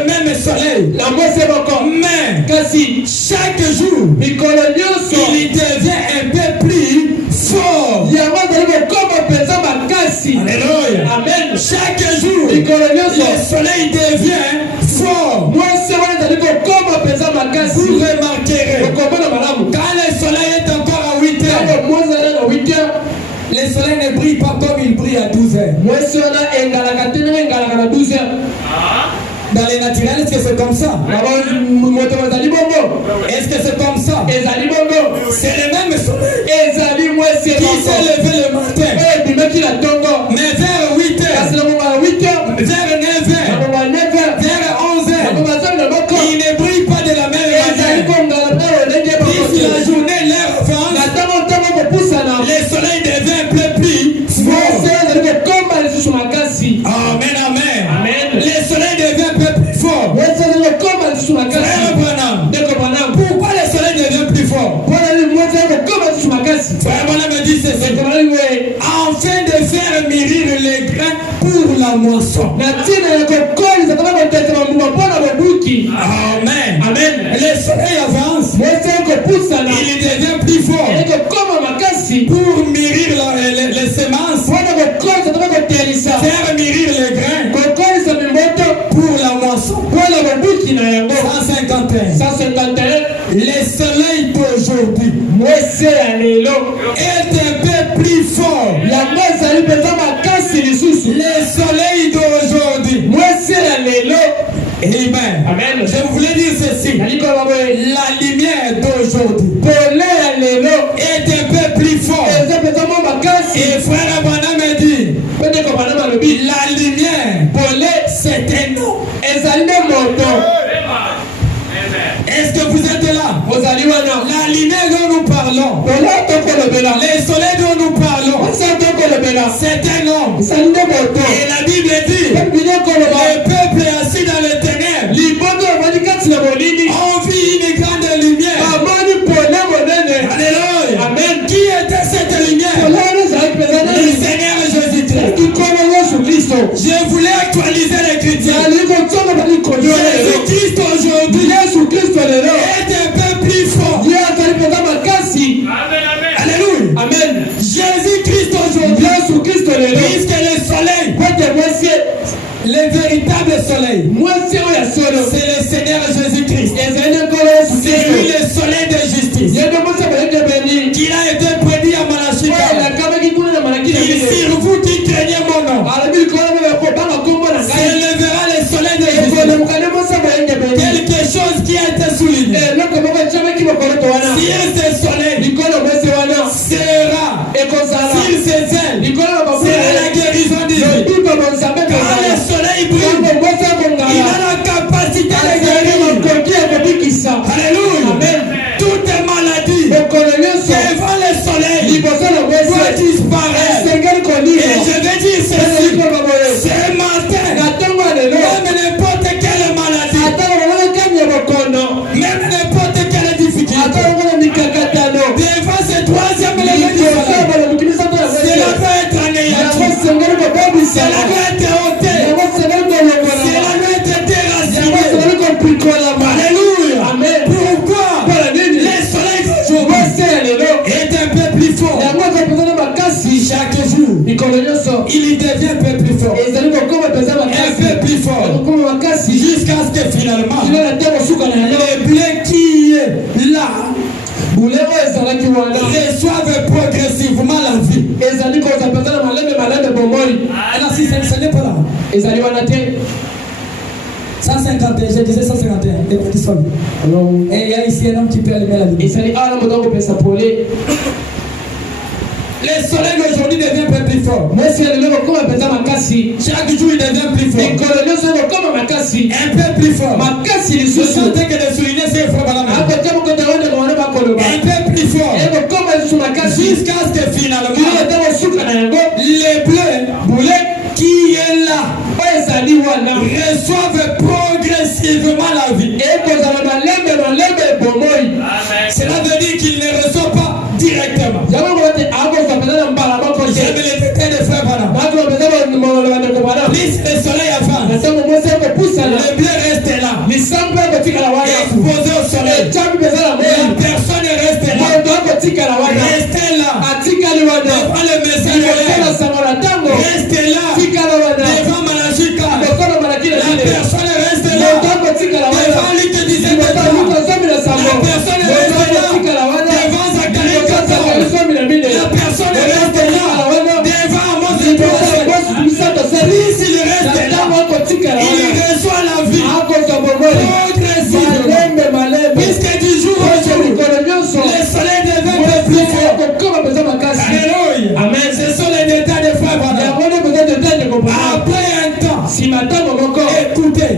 même soleil, mais chaque jour, il devient un peu plus fort. Alléluia. Amen. Chaque jour, le soleil devient fort. Vous remarquerez, quand le soleil est encore à 8 heures, le soleil ne brille pas comme il brille à 12 heures. Dans les naturels, est-ce que c'est comme ça? Est-ce que c'est comme ça? C'est le même soleil qui s'est levé le matin. Mais vers 8 heures, vers 9 heures, vers 11 heures, il ne brille pas de la même manière. Puisque la journée leur avance, le soleil devient un peu plus fort. Amen, amen. Le soleil devient un peu plus fort. Frère Branham, pourquoi le soleil devient plus fort? Frère Branham me dit ceci: afin de faire mûrir les grains pour la moisson. Amen. Le soleil avance, il devient plus fort pour mûrir les semences, faire mûrir les grains pour la moisson. 151. Le soleil d'aujourd'hui est un peu plus fort. Le soleil d'aujourd'hui. Amen. Je voulais dire ceci: la lumière d'aujourd'hui est un peu plus fort. Et frère Branham me dit, la lumière, c'est un nom. Est-ce que vous êtes là? La lumière dont nous parlons, le soleil dont nous parlons, c'est un homme. Et la Bible dit, le peuple est assis dans les ténèbres, on vit une grande lumière. Alléluia. Amen. Qui était cette lumière? Le Seigneur Jésus-Christ. Je voulais actualiser l'écriture. Jésus-Christ aujourd'hui est un peu plus fort. Alléluia. Amen. Jésus-Christ aujourd'hui, puisque le soleil, le véritable soleil, c'est le Seigneur Jésus-Christ. C'est lui le soleil de justice, qui a été prédit à Malachika. Sur vous qui craignez mon nom, s'élèvera le soleil de justice. Quelque chose qui a été souligné. Si ce soleil sera, s'il s'éteint, sera la guérison divine. Quand le soleil brille, il a la capacité de guérir. Alléluia. Toutes les maladies devant le soleil doivent disparaître. Et je vais dire ceci: ce matin, même n'importe quelle maladie, même n'importe quelle difficulté, devant ce troisième élément du soleil, cela doit être anéanti, cela doit être ôté, cela doit être déraciné. Alléluia. Amen. Pourquoi? Le soleil d'aujourd'hui est un peu plus fort. Chaque jour, il devient un peu plus fort. Un peu plus fort. Jusqu'à ce que finalement, le blé qui est là reçoivent progressivement la vie. Alors si ce n'est pas là. 151, je disais 151. Et il y a ici un homme qui peut allumer la lumière. Le soleil d'aujourd'hui devient un peu plus fort. Chaque jour il devient plus fort. Un peu plus fort. Je sentais que de souligner ces frères par la main. Un peu plus fort. Jusqu'à ce que finalement, les bleus qui est là reçoivent progressivement la vie. Cela veut dire qu'ils ne reçoivent pas directement. J'aime les détails de frères Branham. plus il reste là, il reçoit la vie progressivement. Puisque du jour au jour, le soleil devient un peu plus fort. Alléluia. Amen. Ce sont les détails des frères. Après un temps, écoutez,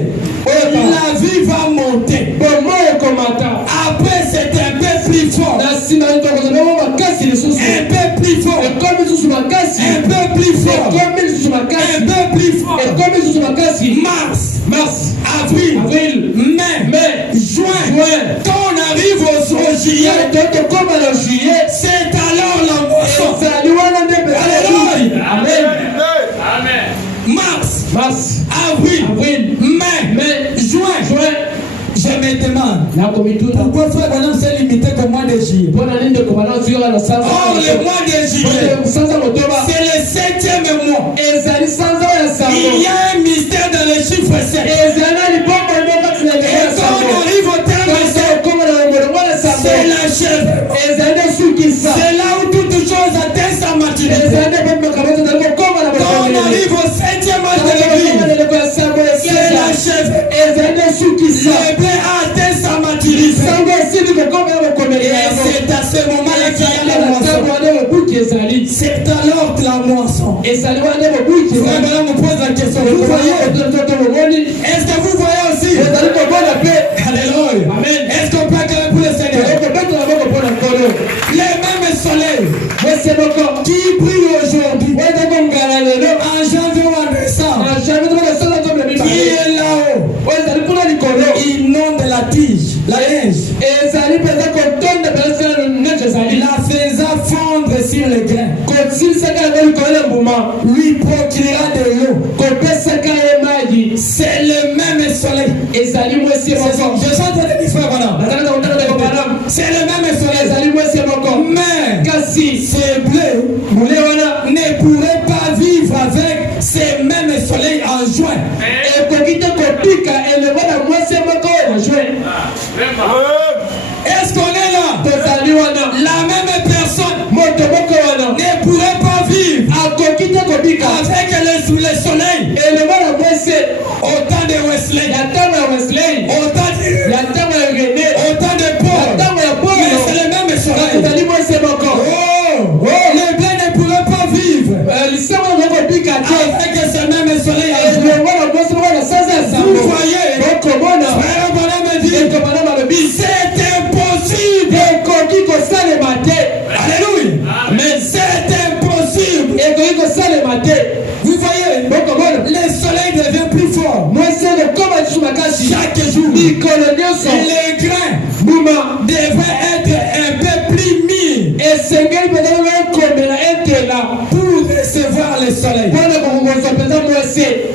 la vie va monter. Après, c'est un peu plus fort. Un peu plus fort. Un peu plus fort. Un peu plus fort. Mars, avril, mai, juin. Quand on arrive au juillet, c'est alors la moisson. Alléluia. Amen. Mars, avril, mai, juin. Je me demande pourquoi frère Branham s'est limité qu'au mois de juillet. Or, le mois de juillet, c'est le 7e mois. Il y a un mystère dans le chiffre 7. Et quand on arrive au terme de 7, c'est l'achèvement. C'est là où toute chose atteint sa maturité. Quand on arrive au 7e mois de l'église, c'est l'achèvement. Le blé a atteint sa maturité. Et c'est à ce moment-là qu'il y a la moisson. C'est alors que la moisson. Frère Branham me pose la question. Vous voyez? Est-ce que vous voyez aussi? Alléluia. Amen. Est-ce qu'on peut acclamer pour le Seigneur? Les mêmes soleils qui brillent aujourd'hui en janvier ou en décembre, qui est là-haut, inonde la tige, la neige, la faisant fondre sur le grain, lui procurera de l'eau. C'est le même soleil. Je suis en train de dire frère Branham, c'est le même soleil. Mais ces bleus ne pourraient pas vivre avec ces mêmes soleils en juin. Est-ce qu'on est là? La même personne ne pourrait pas vivre avec le soleil au temps de Wesley, au temps de Paul. Mais c'est le même soleil. Oh, les bleus ne pourraient pas vivre avec ce même soleil en juin. Vous voyez, frère Branham me dit, c'est impossible. Alléluia. Mais c'est impossible. Vous voyez, le soleil devient plus fort chaque jour. Les grains devraient être un peu plus mis pour recevoir le soleil.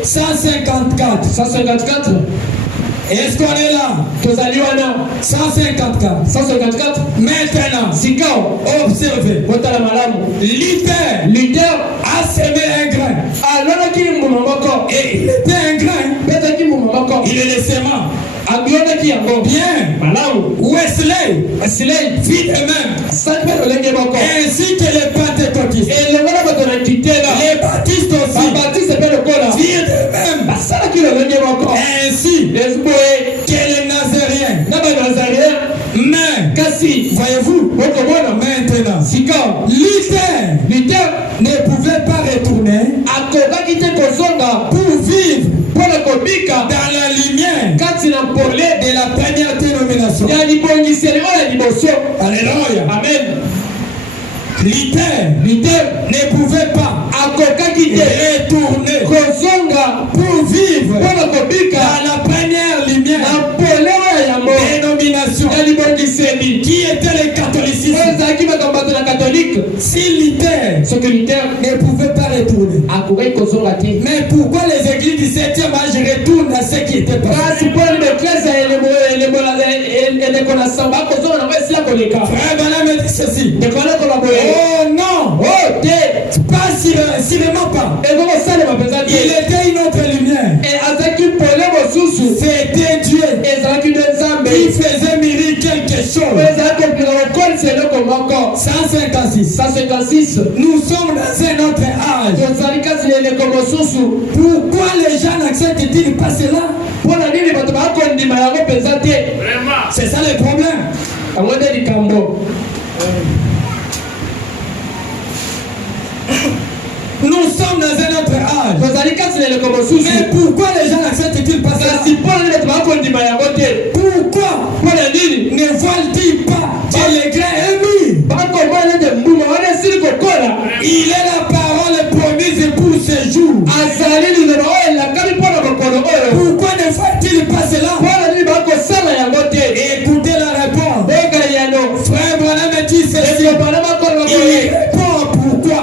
154. Est-ce qu'on est là? 154. Maintenant, observez. Luther a semé un grain. Et il était un grain. Il est le sément. Bien. Wesley fit de même. Ainsi que les pentecôtistes. Les baptistes aussi. Firent de même. Ainsi que les nazériens. Mais, voyez-vous, maintenant, Luther ne pouvait pas retourner pour vivre dans la lumière de la première dénomination. Alléluia. Amen. Luther ne pouvait pas retourner pour vivre dans la première lumière dénomination qui était le catholicisme. Si Luther ne pouvait pas retourner, mais pourquoi les églises du 7e âge retournent à ce qui était passé? Frère Branham me dit ceci. Oh non, pas sûrement pas. Il était une autre lumière. C'était Dieu. Il faisait mûrir quelque chose. 156. 156. Nous sommes dans un autre âge. Pourquoi les gens n'acceptent-ils pas cela? C'est ça le problème. Nous sommes dans un autre âge. Mais pourquoi les gens n'acceptent-ils pas cela? Pourquoi ne voient-ils pas que le grain est mis? Il est la parole promise pour ce jour. Pourquoi ne voient-ils pas cela? Écoutez la réponse. Frère Branham dit ceci. Il répond pourquoi?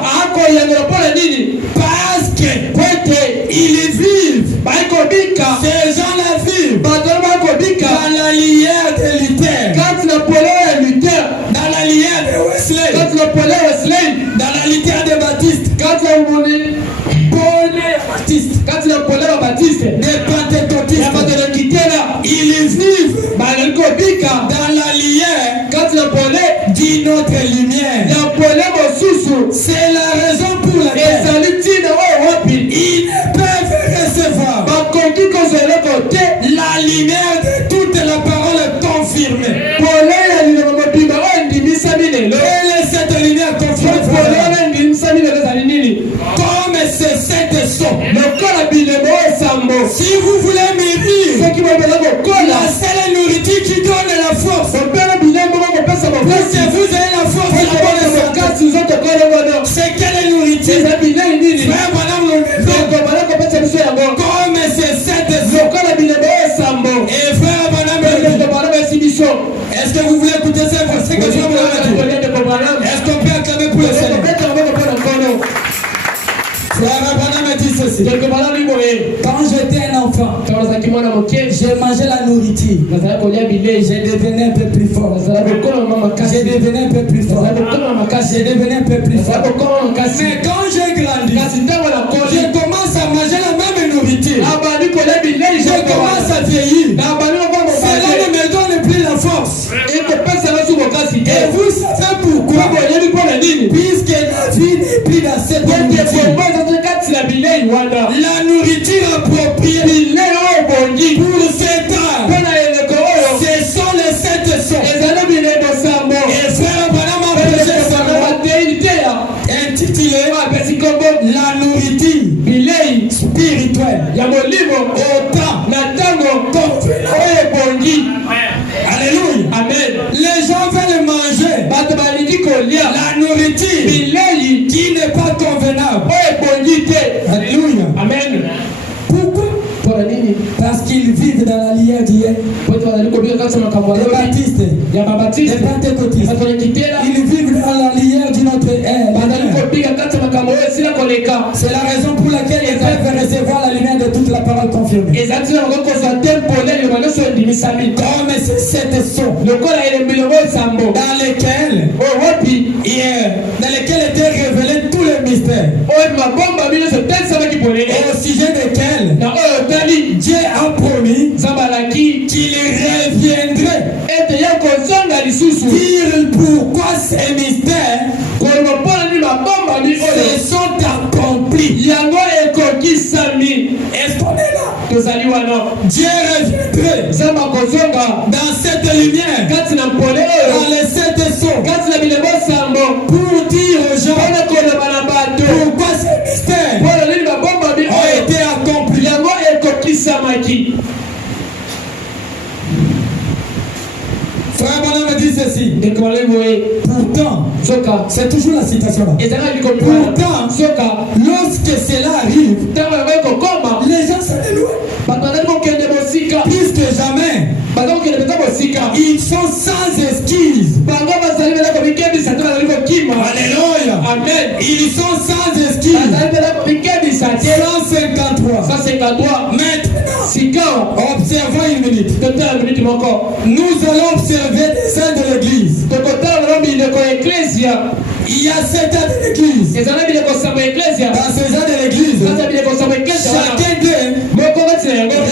Parce qu'ils vivent. Ces gens-là vivent dans la lumière de Luther, dans la lumière de Wesley, dans la lumière de Baptiste, des pentecôtistes. Ils vivent dans la lumière d'une autre lumière. C'est la raison pour laquelle ils ne peuvent recevoir la lumière de toute la parole confirmée. Et cette lumière confirmée comme c'est cette son. Si vous voulez mourir, la seule nourriture qui donne la force, parce que vous avez la force, c'est quelle nourriture? Frère, madame, comme c'est cette son. Et frère, madame, est-ce que vous voulez écouter ça? Est-ce qu'on peut acclamer pour le Seigneur? Frère Branham dit ceci. Quand j'étais un enfant, j'ai mangé la nourriture. Je devenais un peu plus fort. Je devenais un peu plus fort. Je devenais un peu plus fort. Mais quand j'ai grandi, je commence à manger la même nourriture. Je commence à vieillir. Cela ne me donne plus la force. Et vous savez pourquoi? Puisque la vie n'est plus dans cette nourriture. La nourriture appropriée pour cet âge, ce sont les 7 sons. Et frère Branham a prêché intitulé la nourriture spirituelle. Autant alléluia. Amen. Les gens veulent manger la nourriture qui n'est pas convenable. Alléluia. Amen. Pourquoi? Parce qu'ils vivent dans la lumière d'hier. Les baptistes, les pentecôtistes, ils vivent dans la lumière d'une autre ère. C'est la raison pour laquelle ils peuvent recevoir la lumière de toute la parole confirmée. Comme c'est cette son dans lesquels étaient révélés tous les mystères, au sujet desquels Dieu a promis qu'il reviendrait dire pourquoi ces mystères se sont accomplis. Est-ce qu'on est là? Dieu reviendrait dans cette lumière, dans les 7 sons, pour dire aux gens pourquoi ces mystères ont été accomplis. Frère Branham dit ceci. Pourtant, c'est toujours la citation là. Pourtant, lorsque cela arrive, les gens s'éloignent. Plus que jamais, ils sont sans excuse. Alléluia. Amen. Ils sont sans excuse. 153. Maintenant, observons une minute. Nous allons observer des saints de l'église. Il y a 7 ans de l'église. Dans ces ans de l'église, chacun d'eux,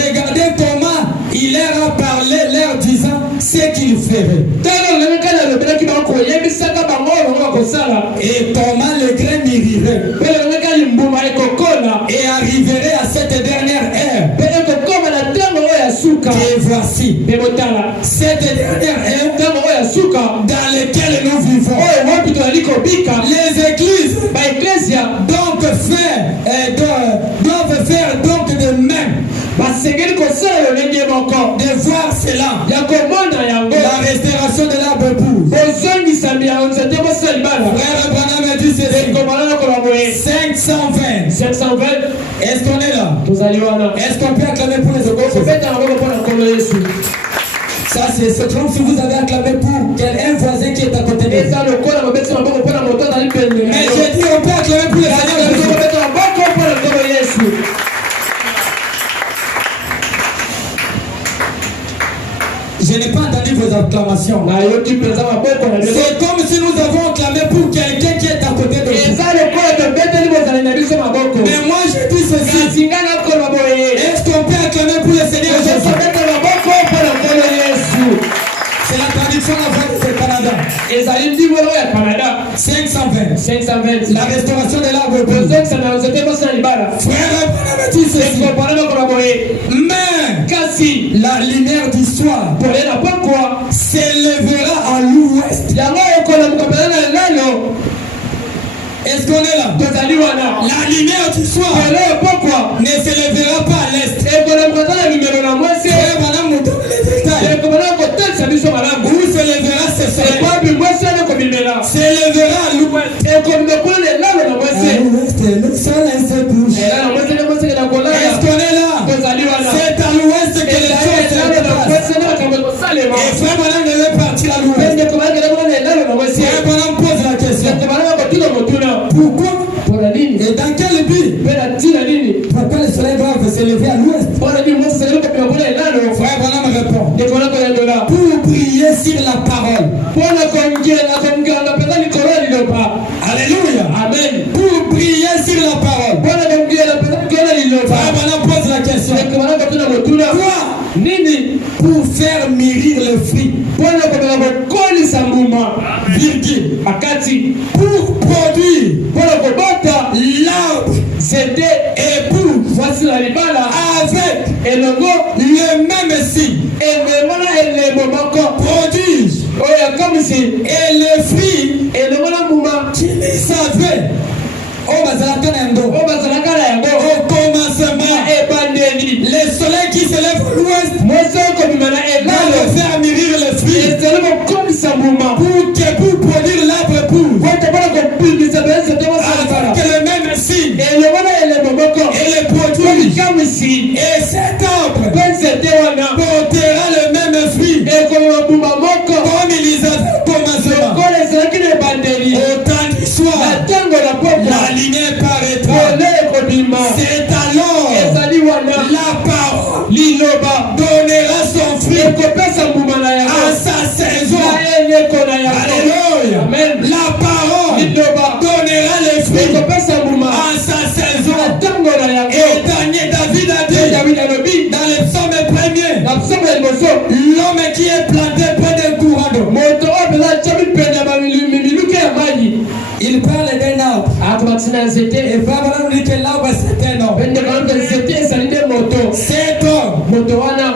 regardez comment il leur a parlé, leur disant ce qu'il ferait. j'arriverai à cette dernière ère. Et voici cette dernière ère dans laquelle nous vivons. Les églises doivent faire donc de même. De voir cela. La restauration de l'arbre épouse. Frère Branham a dit ceci. 520. Est-ce qu'on est là? Est-ce qu'on peut acclamer pour les églises? Ça c'est comme si vous avez acclamé pour un voisin qui est à côté de vous. Mais j'ai dit on peut acclamer pour les Seigneur. Je n'ai pas entendu vos acclamations. C'est comme si nous avons acclamé pour quelqu'un qui est à côté de nous. Mais moi je dis ceci. Est-ce qu'on peut acclamer pour le Seigneur Jésus? C'est la traduction de la voix du Canada. 520. La restauration de l'arbre épouse. Frère, dit ceci. Mais la lumière du soir s'élèvera à l'ouest. Est-ce qu'on est là? La lumière du soir ne s'élèvera pas à l'est. Où s'élèvera ce soleil? S'élèvera à l'ouest. À l'ouest, le soleil se couche. Est-ce qu'on est là? C'est à l'ouest que les choses se passent. Et Frère Branham devait partir à l'ouest. Frère Branham pose la question. Pourquoi? Et dans quel but? Pourquoi le soleil va s'élever à l'ouest? Frère Branham répond. Pour prier sur la parole. Alléluia. Amen. Pour prier sur la parole. Frère Branham pose la question. Quoi? Pour faire mûrir le fruit. Virgule. Pour produire l'arbre épouse avec le même signe. Produise et le fruit qu'il savait au commencement. Le soleil qui se lève à l'ouest va faire mûrir le fruit pour produire l'arbre épouse avec le même signe et le produit. Et cet arbre portera le même fruit comme ils avaient commencement. Au temps du soir, la lumière paraîtra. C'est alors la parole donnera son fruit à sa saison. Alléluia. La parole donnera les fruits à sa saison. Et Daniel David a dit dans le psaume premier, l'homme qui est planté près d'un courant d'eau. Il parle d'un arbre. Et Papa nous dit que l'arbre c'est un arbre. Cet arbre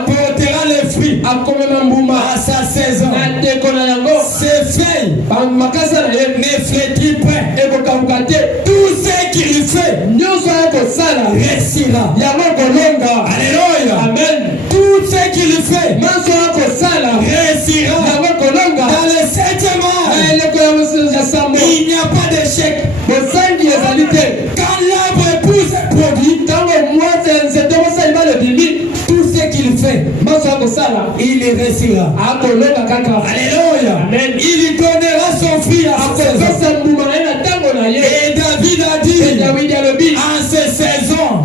portera les fruits à sa saison. Ses feuilles ne flétrit point. Tout ce qu'il fait réussira. Alléluia. Amen. Tout ce qu'il fait réussira. Dans le 7e mois, il n'y a pas d'échec. Quand l'arbre épouse est produit, tout ce qu'il fait, il réussira. Alléluia. Amen. Il donnera son fruit à sa saison. Et David a dit en ces saisons,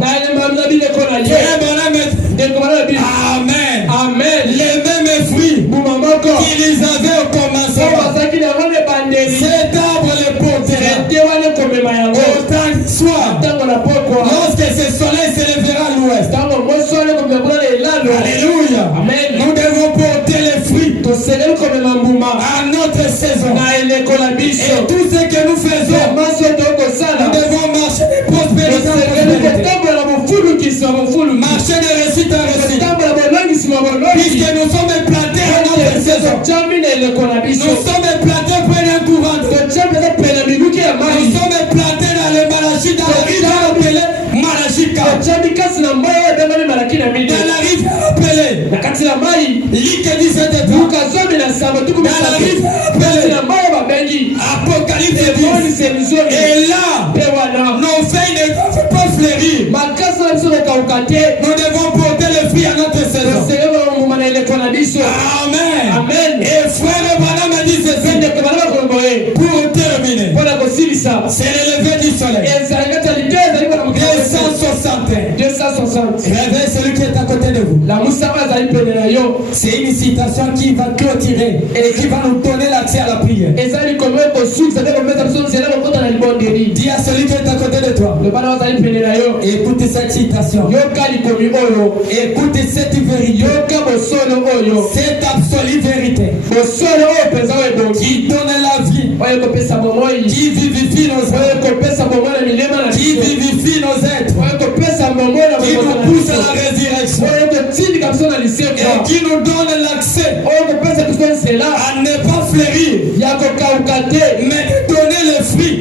Amen. Amen. Les mêmes fruits qu'ils avaient au commencement, cet arbre les portera. Autant du soir, lorsque ce soleil s'élèvera à l'ouest. Alléluia. Amen. Nous devons porter les fruits à notre saison. Et tout ce Nous sommes plantés près d'un courant d'eau. Nous sommes plantés dans le Malachie, dans la rivière appelée Malachika. Dans la rivière appelée Ligue 17 dans la rivière appelée Apocalypse 10. Et là, nos feuilles ne doivent pas fleurir. Nous devons porter le fruit à notre saison. Amen. Et frère Branham a dit ceci. Pour terminer, c'est le lever du soleil. 260. Réveille celui qui est à côté de vous. C'est une citation qui va clôturer et qui va nous donner l'accès à la prière. Dis à celui qui est à côté de toi. Écoutez cette citation. Écoutez cette vérité. Cette absolue vérité. Qui donne la vie. Qui vivifie nos êtres. Qui vivifie nos êtres. Qui nous pousse à la résurrection. Et qui nous donne l'accès à ne pas fleurir, mais de donner le fruit et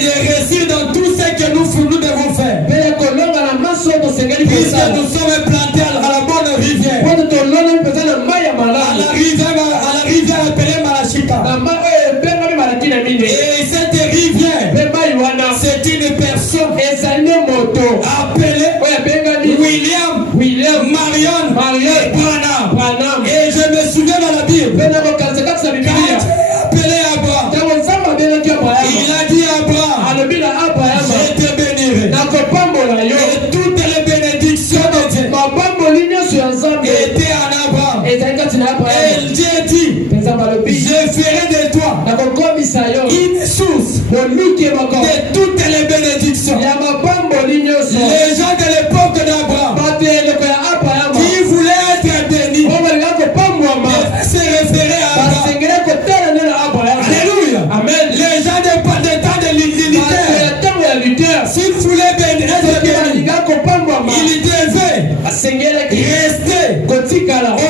de réussir dans tout ce que nous devons faire. Puisque nous sommes plantés à la bonne rivière, à la rivière appelée Malachika. Et cette rivière, c'est une personne appelée William Marion Branham. Et je me souviens dans la Bible, quand Dieu a appelé Abraham, il a dit à Abraham, je te bénirai. Et toutes les bénédictions de Dieu étaient en Abraham. Et Dieu dit, je ferai de toi une source de toutes les bénédictions. Les gens de l'époque d'Abraham qui voulaient être bénis devaient se référer à Abraham. Alléluia. Amen. Les gens de temps de l'ilitaire, s'ils voulaient être bénis, ils devaient rester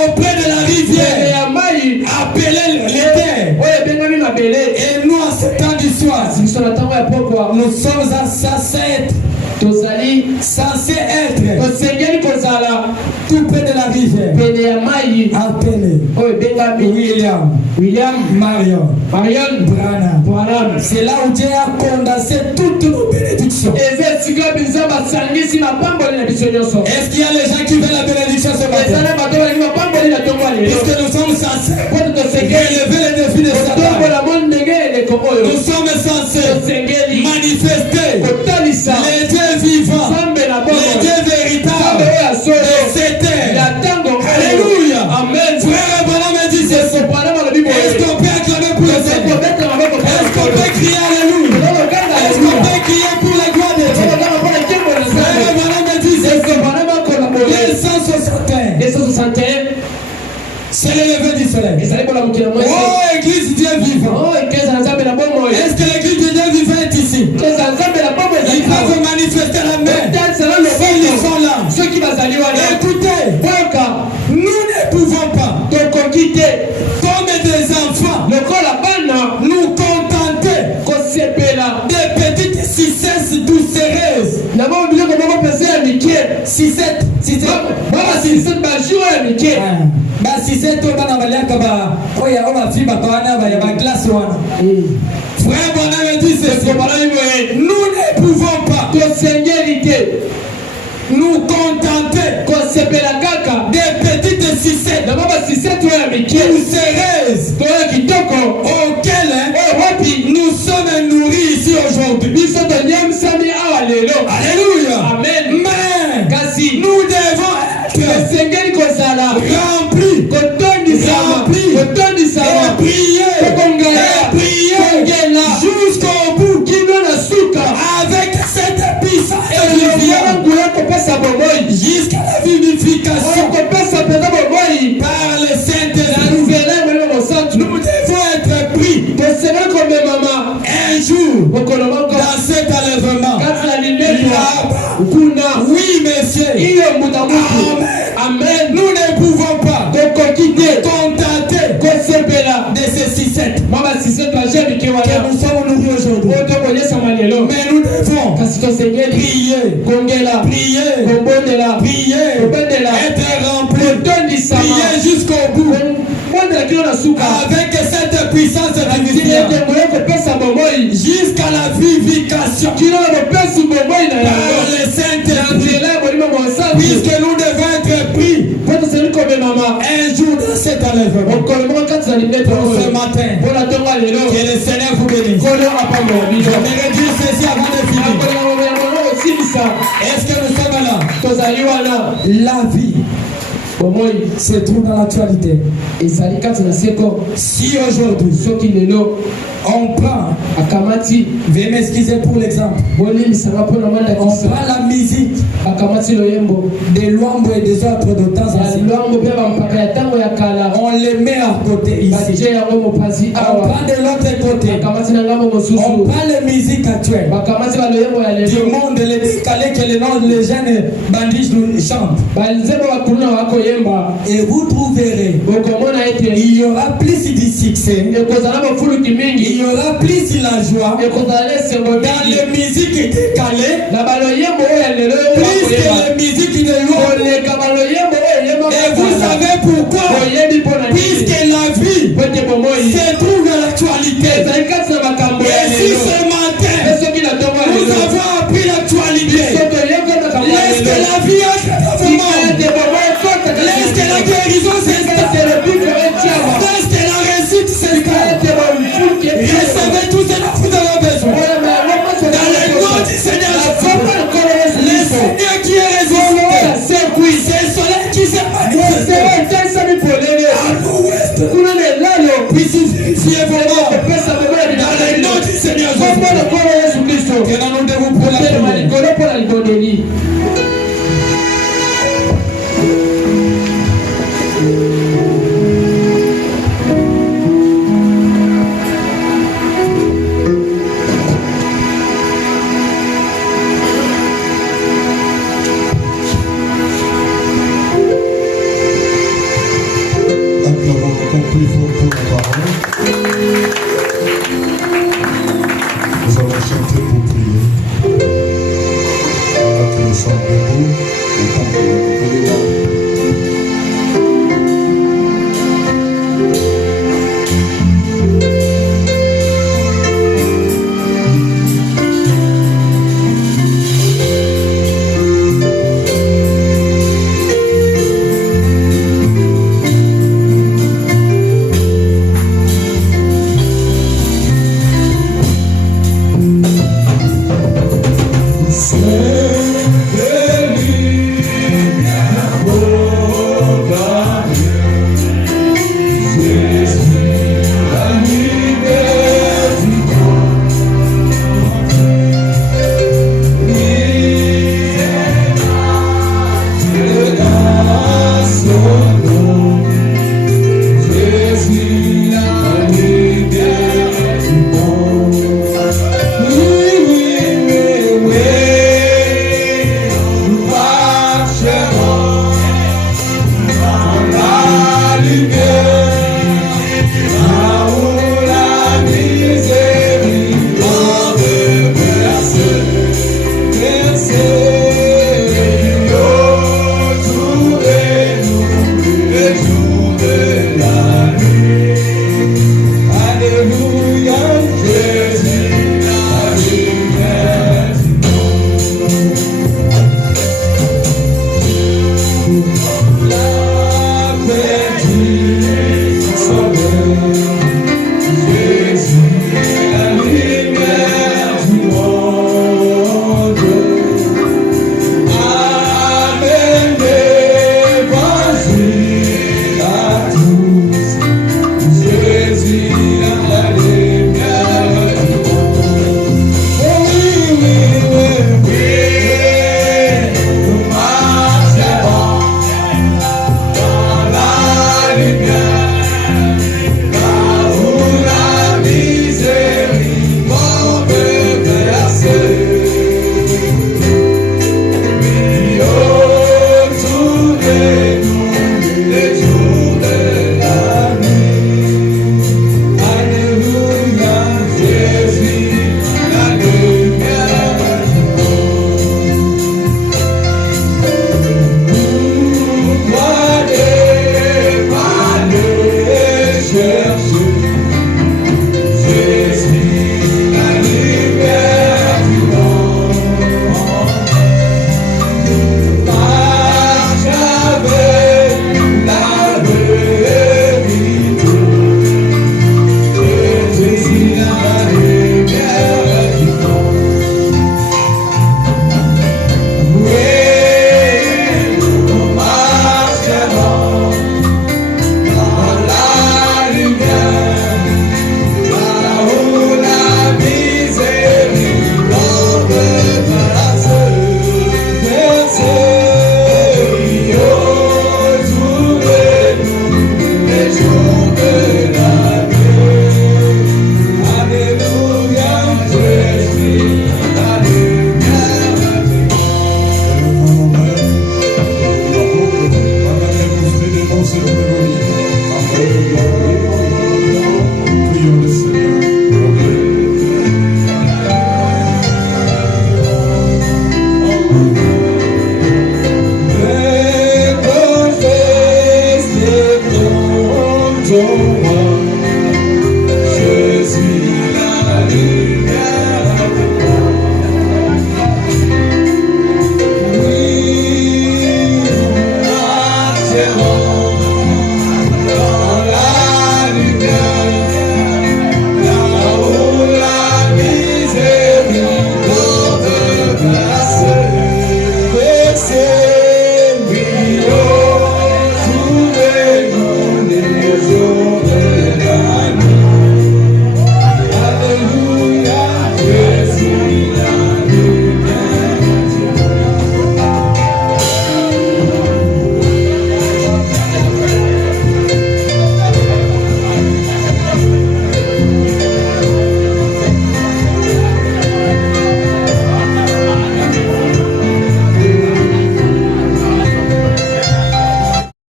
auprès de la rivière appelée l'Éther. Et nous, en ce temps du soir, nous sommes censés être tout près de la rivière appelé William Marion Branham. C'est là où Dieu a condensé toutes nos bénédictions. Est-ce qu'il y a les gens qui veulent la bénédiction ce matin? Puisque nous sommes censés relever les défis de Satan, nous sommes censés manifester les dieux vivants, les dieux véritables de cette terre. Alléluia. Amen. Frère Branham me dit ceci. Est-ce qu'on peut acclamer pour le Seigneur? Est-ce qu'on peut crier Alléluia? Est-ce qu'on peut crier pour la gloire de Dieu? Frère Branham me dit ceci. Les 161. C'est le lever du soleil. Oh, église Dieu vivant. Est-ce que l'église de Dieu vivant est ici? Ils peuvent manifester la main. Ils sont là. Écoutez, nous ne pouvons pas, comme des enfants, nous contenter des petites cissesses doucereuses. Frère Branham dit ceci. Nous ne pouvons pas nous contenter des petites cissesses doucereuses auxquelles nous sommes nourris ici aujourd'hui. Alléluia. Amen. Mais nous devons être remplis et prier jusqu'au bout avec cette puissance jusqu'à la vivification par le Saint-Esprit. Nous devons être pris un jour dans cet enlèvement. Oui, messieurs. Amen. Nous ne pouvons pas Seigneur, prier, Kongela, prier, Kombondela, prier, Kobendela, être rempli, prier jusqu'au bout, avec cette puissance divine, jusqu'à la vivification par le Saint-Esprit, puisque nous devons être pris un jour dans cet enlèvement. Pour ce matin, que le Seigneur vous bénisse. J'aimerais dire ceci avant de finir. Est-ce que nous sommes là? La vie se trouve dans l'actualité. Si aujourd'hui on prend, veuillez m'excuser pour l'exemple, on prend la musique des Luambo et des autres de temps en temps, on les met à côté ici. On prend de l'autre côté, on prend les musiques actuelles du monde, les décalés que les jeunes bandits nous chantent. Et vous trouverez, il y aura plus de succès, il y aura plus la joie dans les musiques décalées, plus que les musiques de l'eau. Et vous savez pourquoi? Puisque la vie se trouve dans l'actualité. Et si ce matin nous avons appris l'actualité, laisse que la vie entre dans vos mains. Laisse que la guérison s'installe. Laisse que la réussite s'installe. Recevez tout ce dont vous avez besoin. Dans le nom du Seigneur Jésus. Le Seigneur qui est ressuscité. C'est le soleil qui s'est manifesté. À l'ouest. Puisse vérifier vos morts. Dans le nom du Seigneur Jésus. Que nous nous devons pour la prière. Nous allons chanter pour prier. Alors que nous sommes debout, nous allons prier.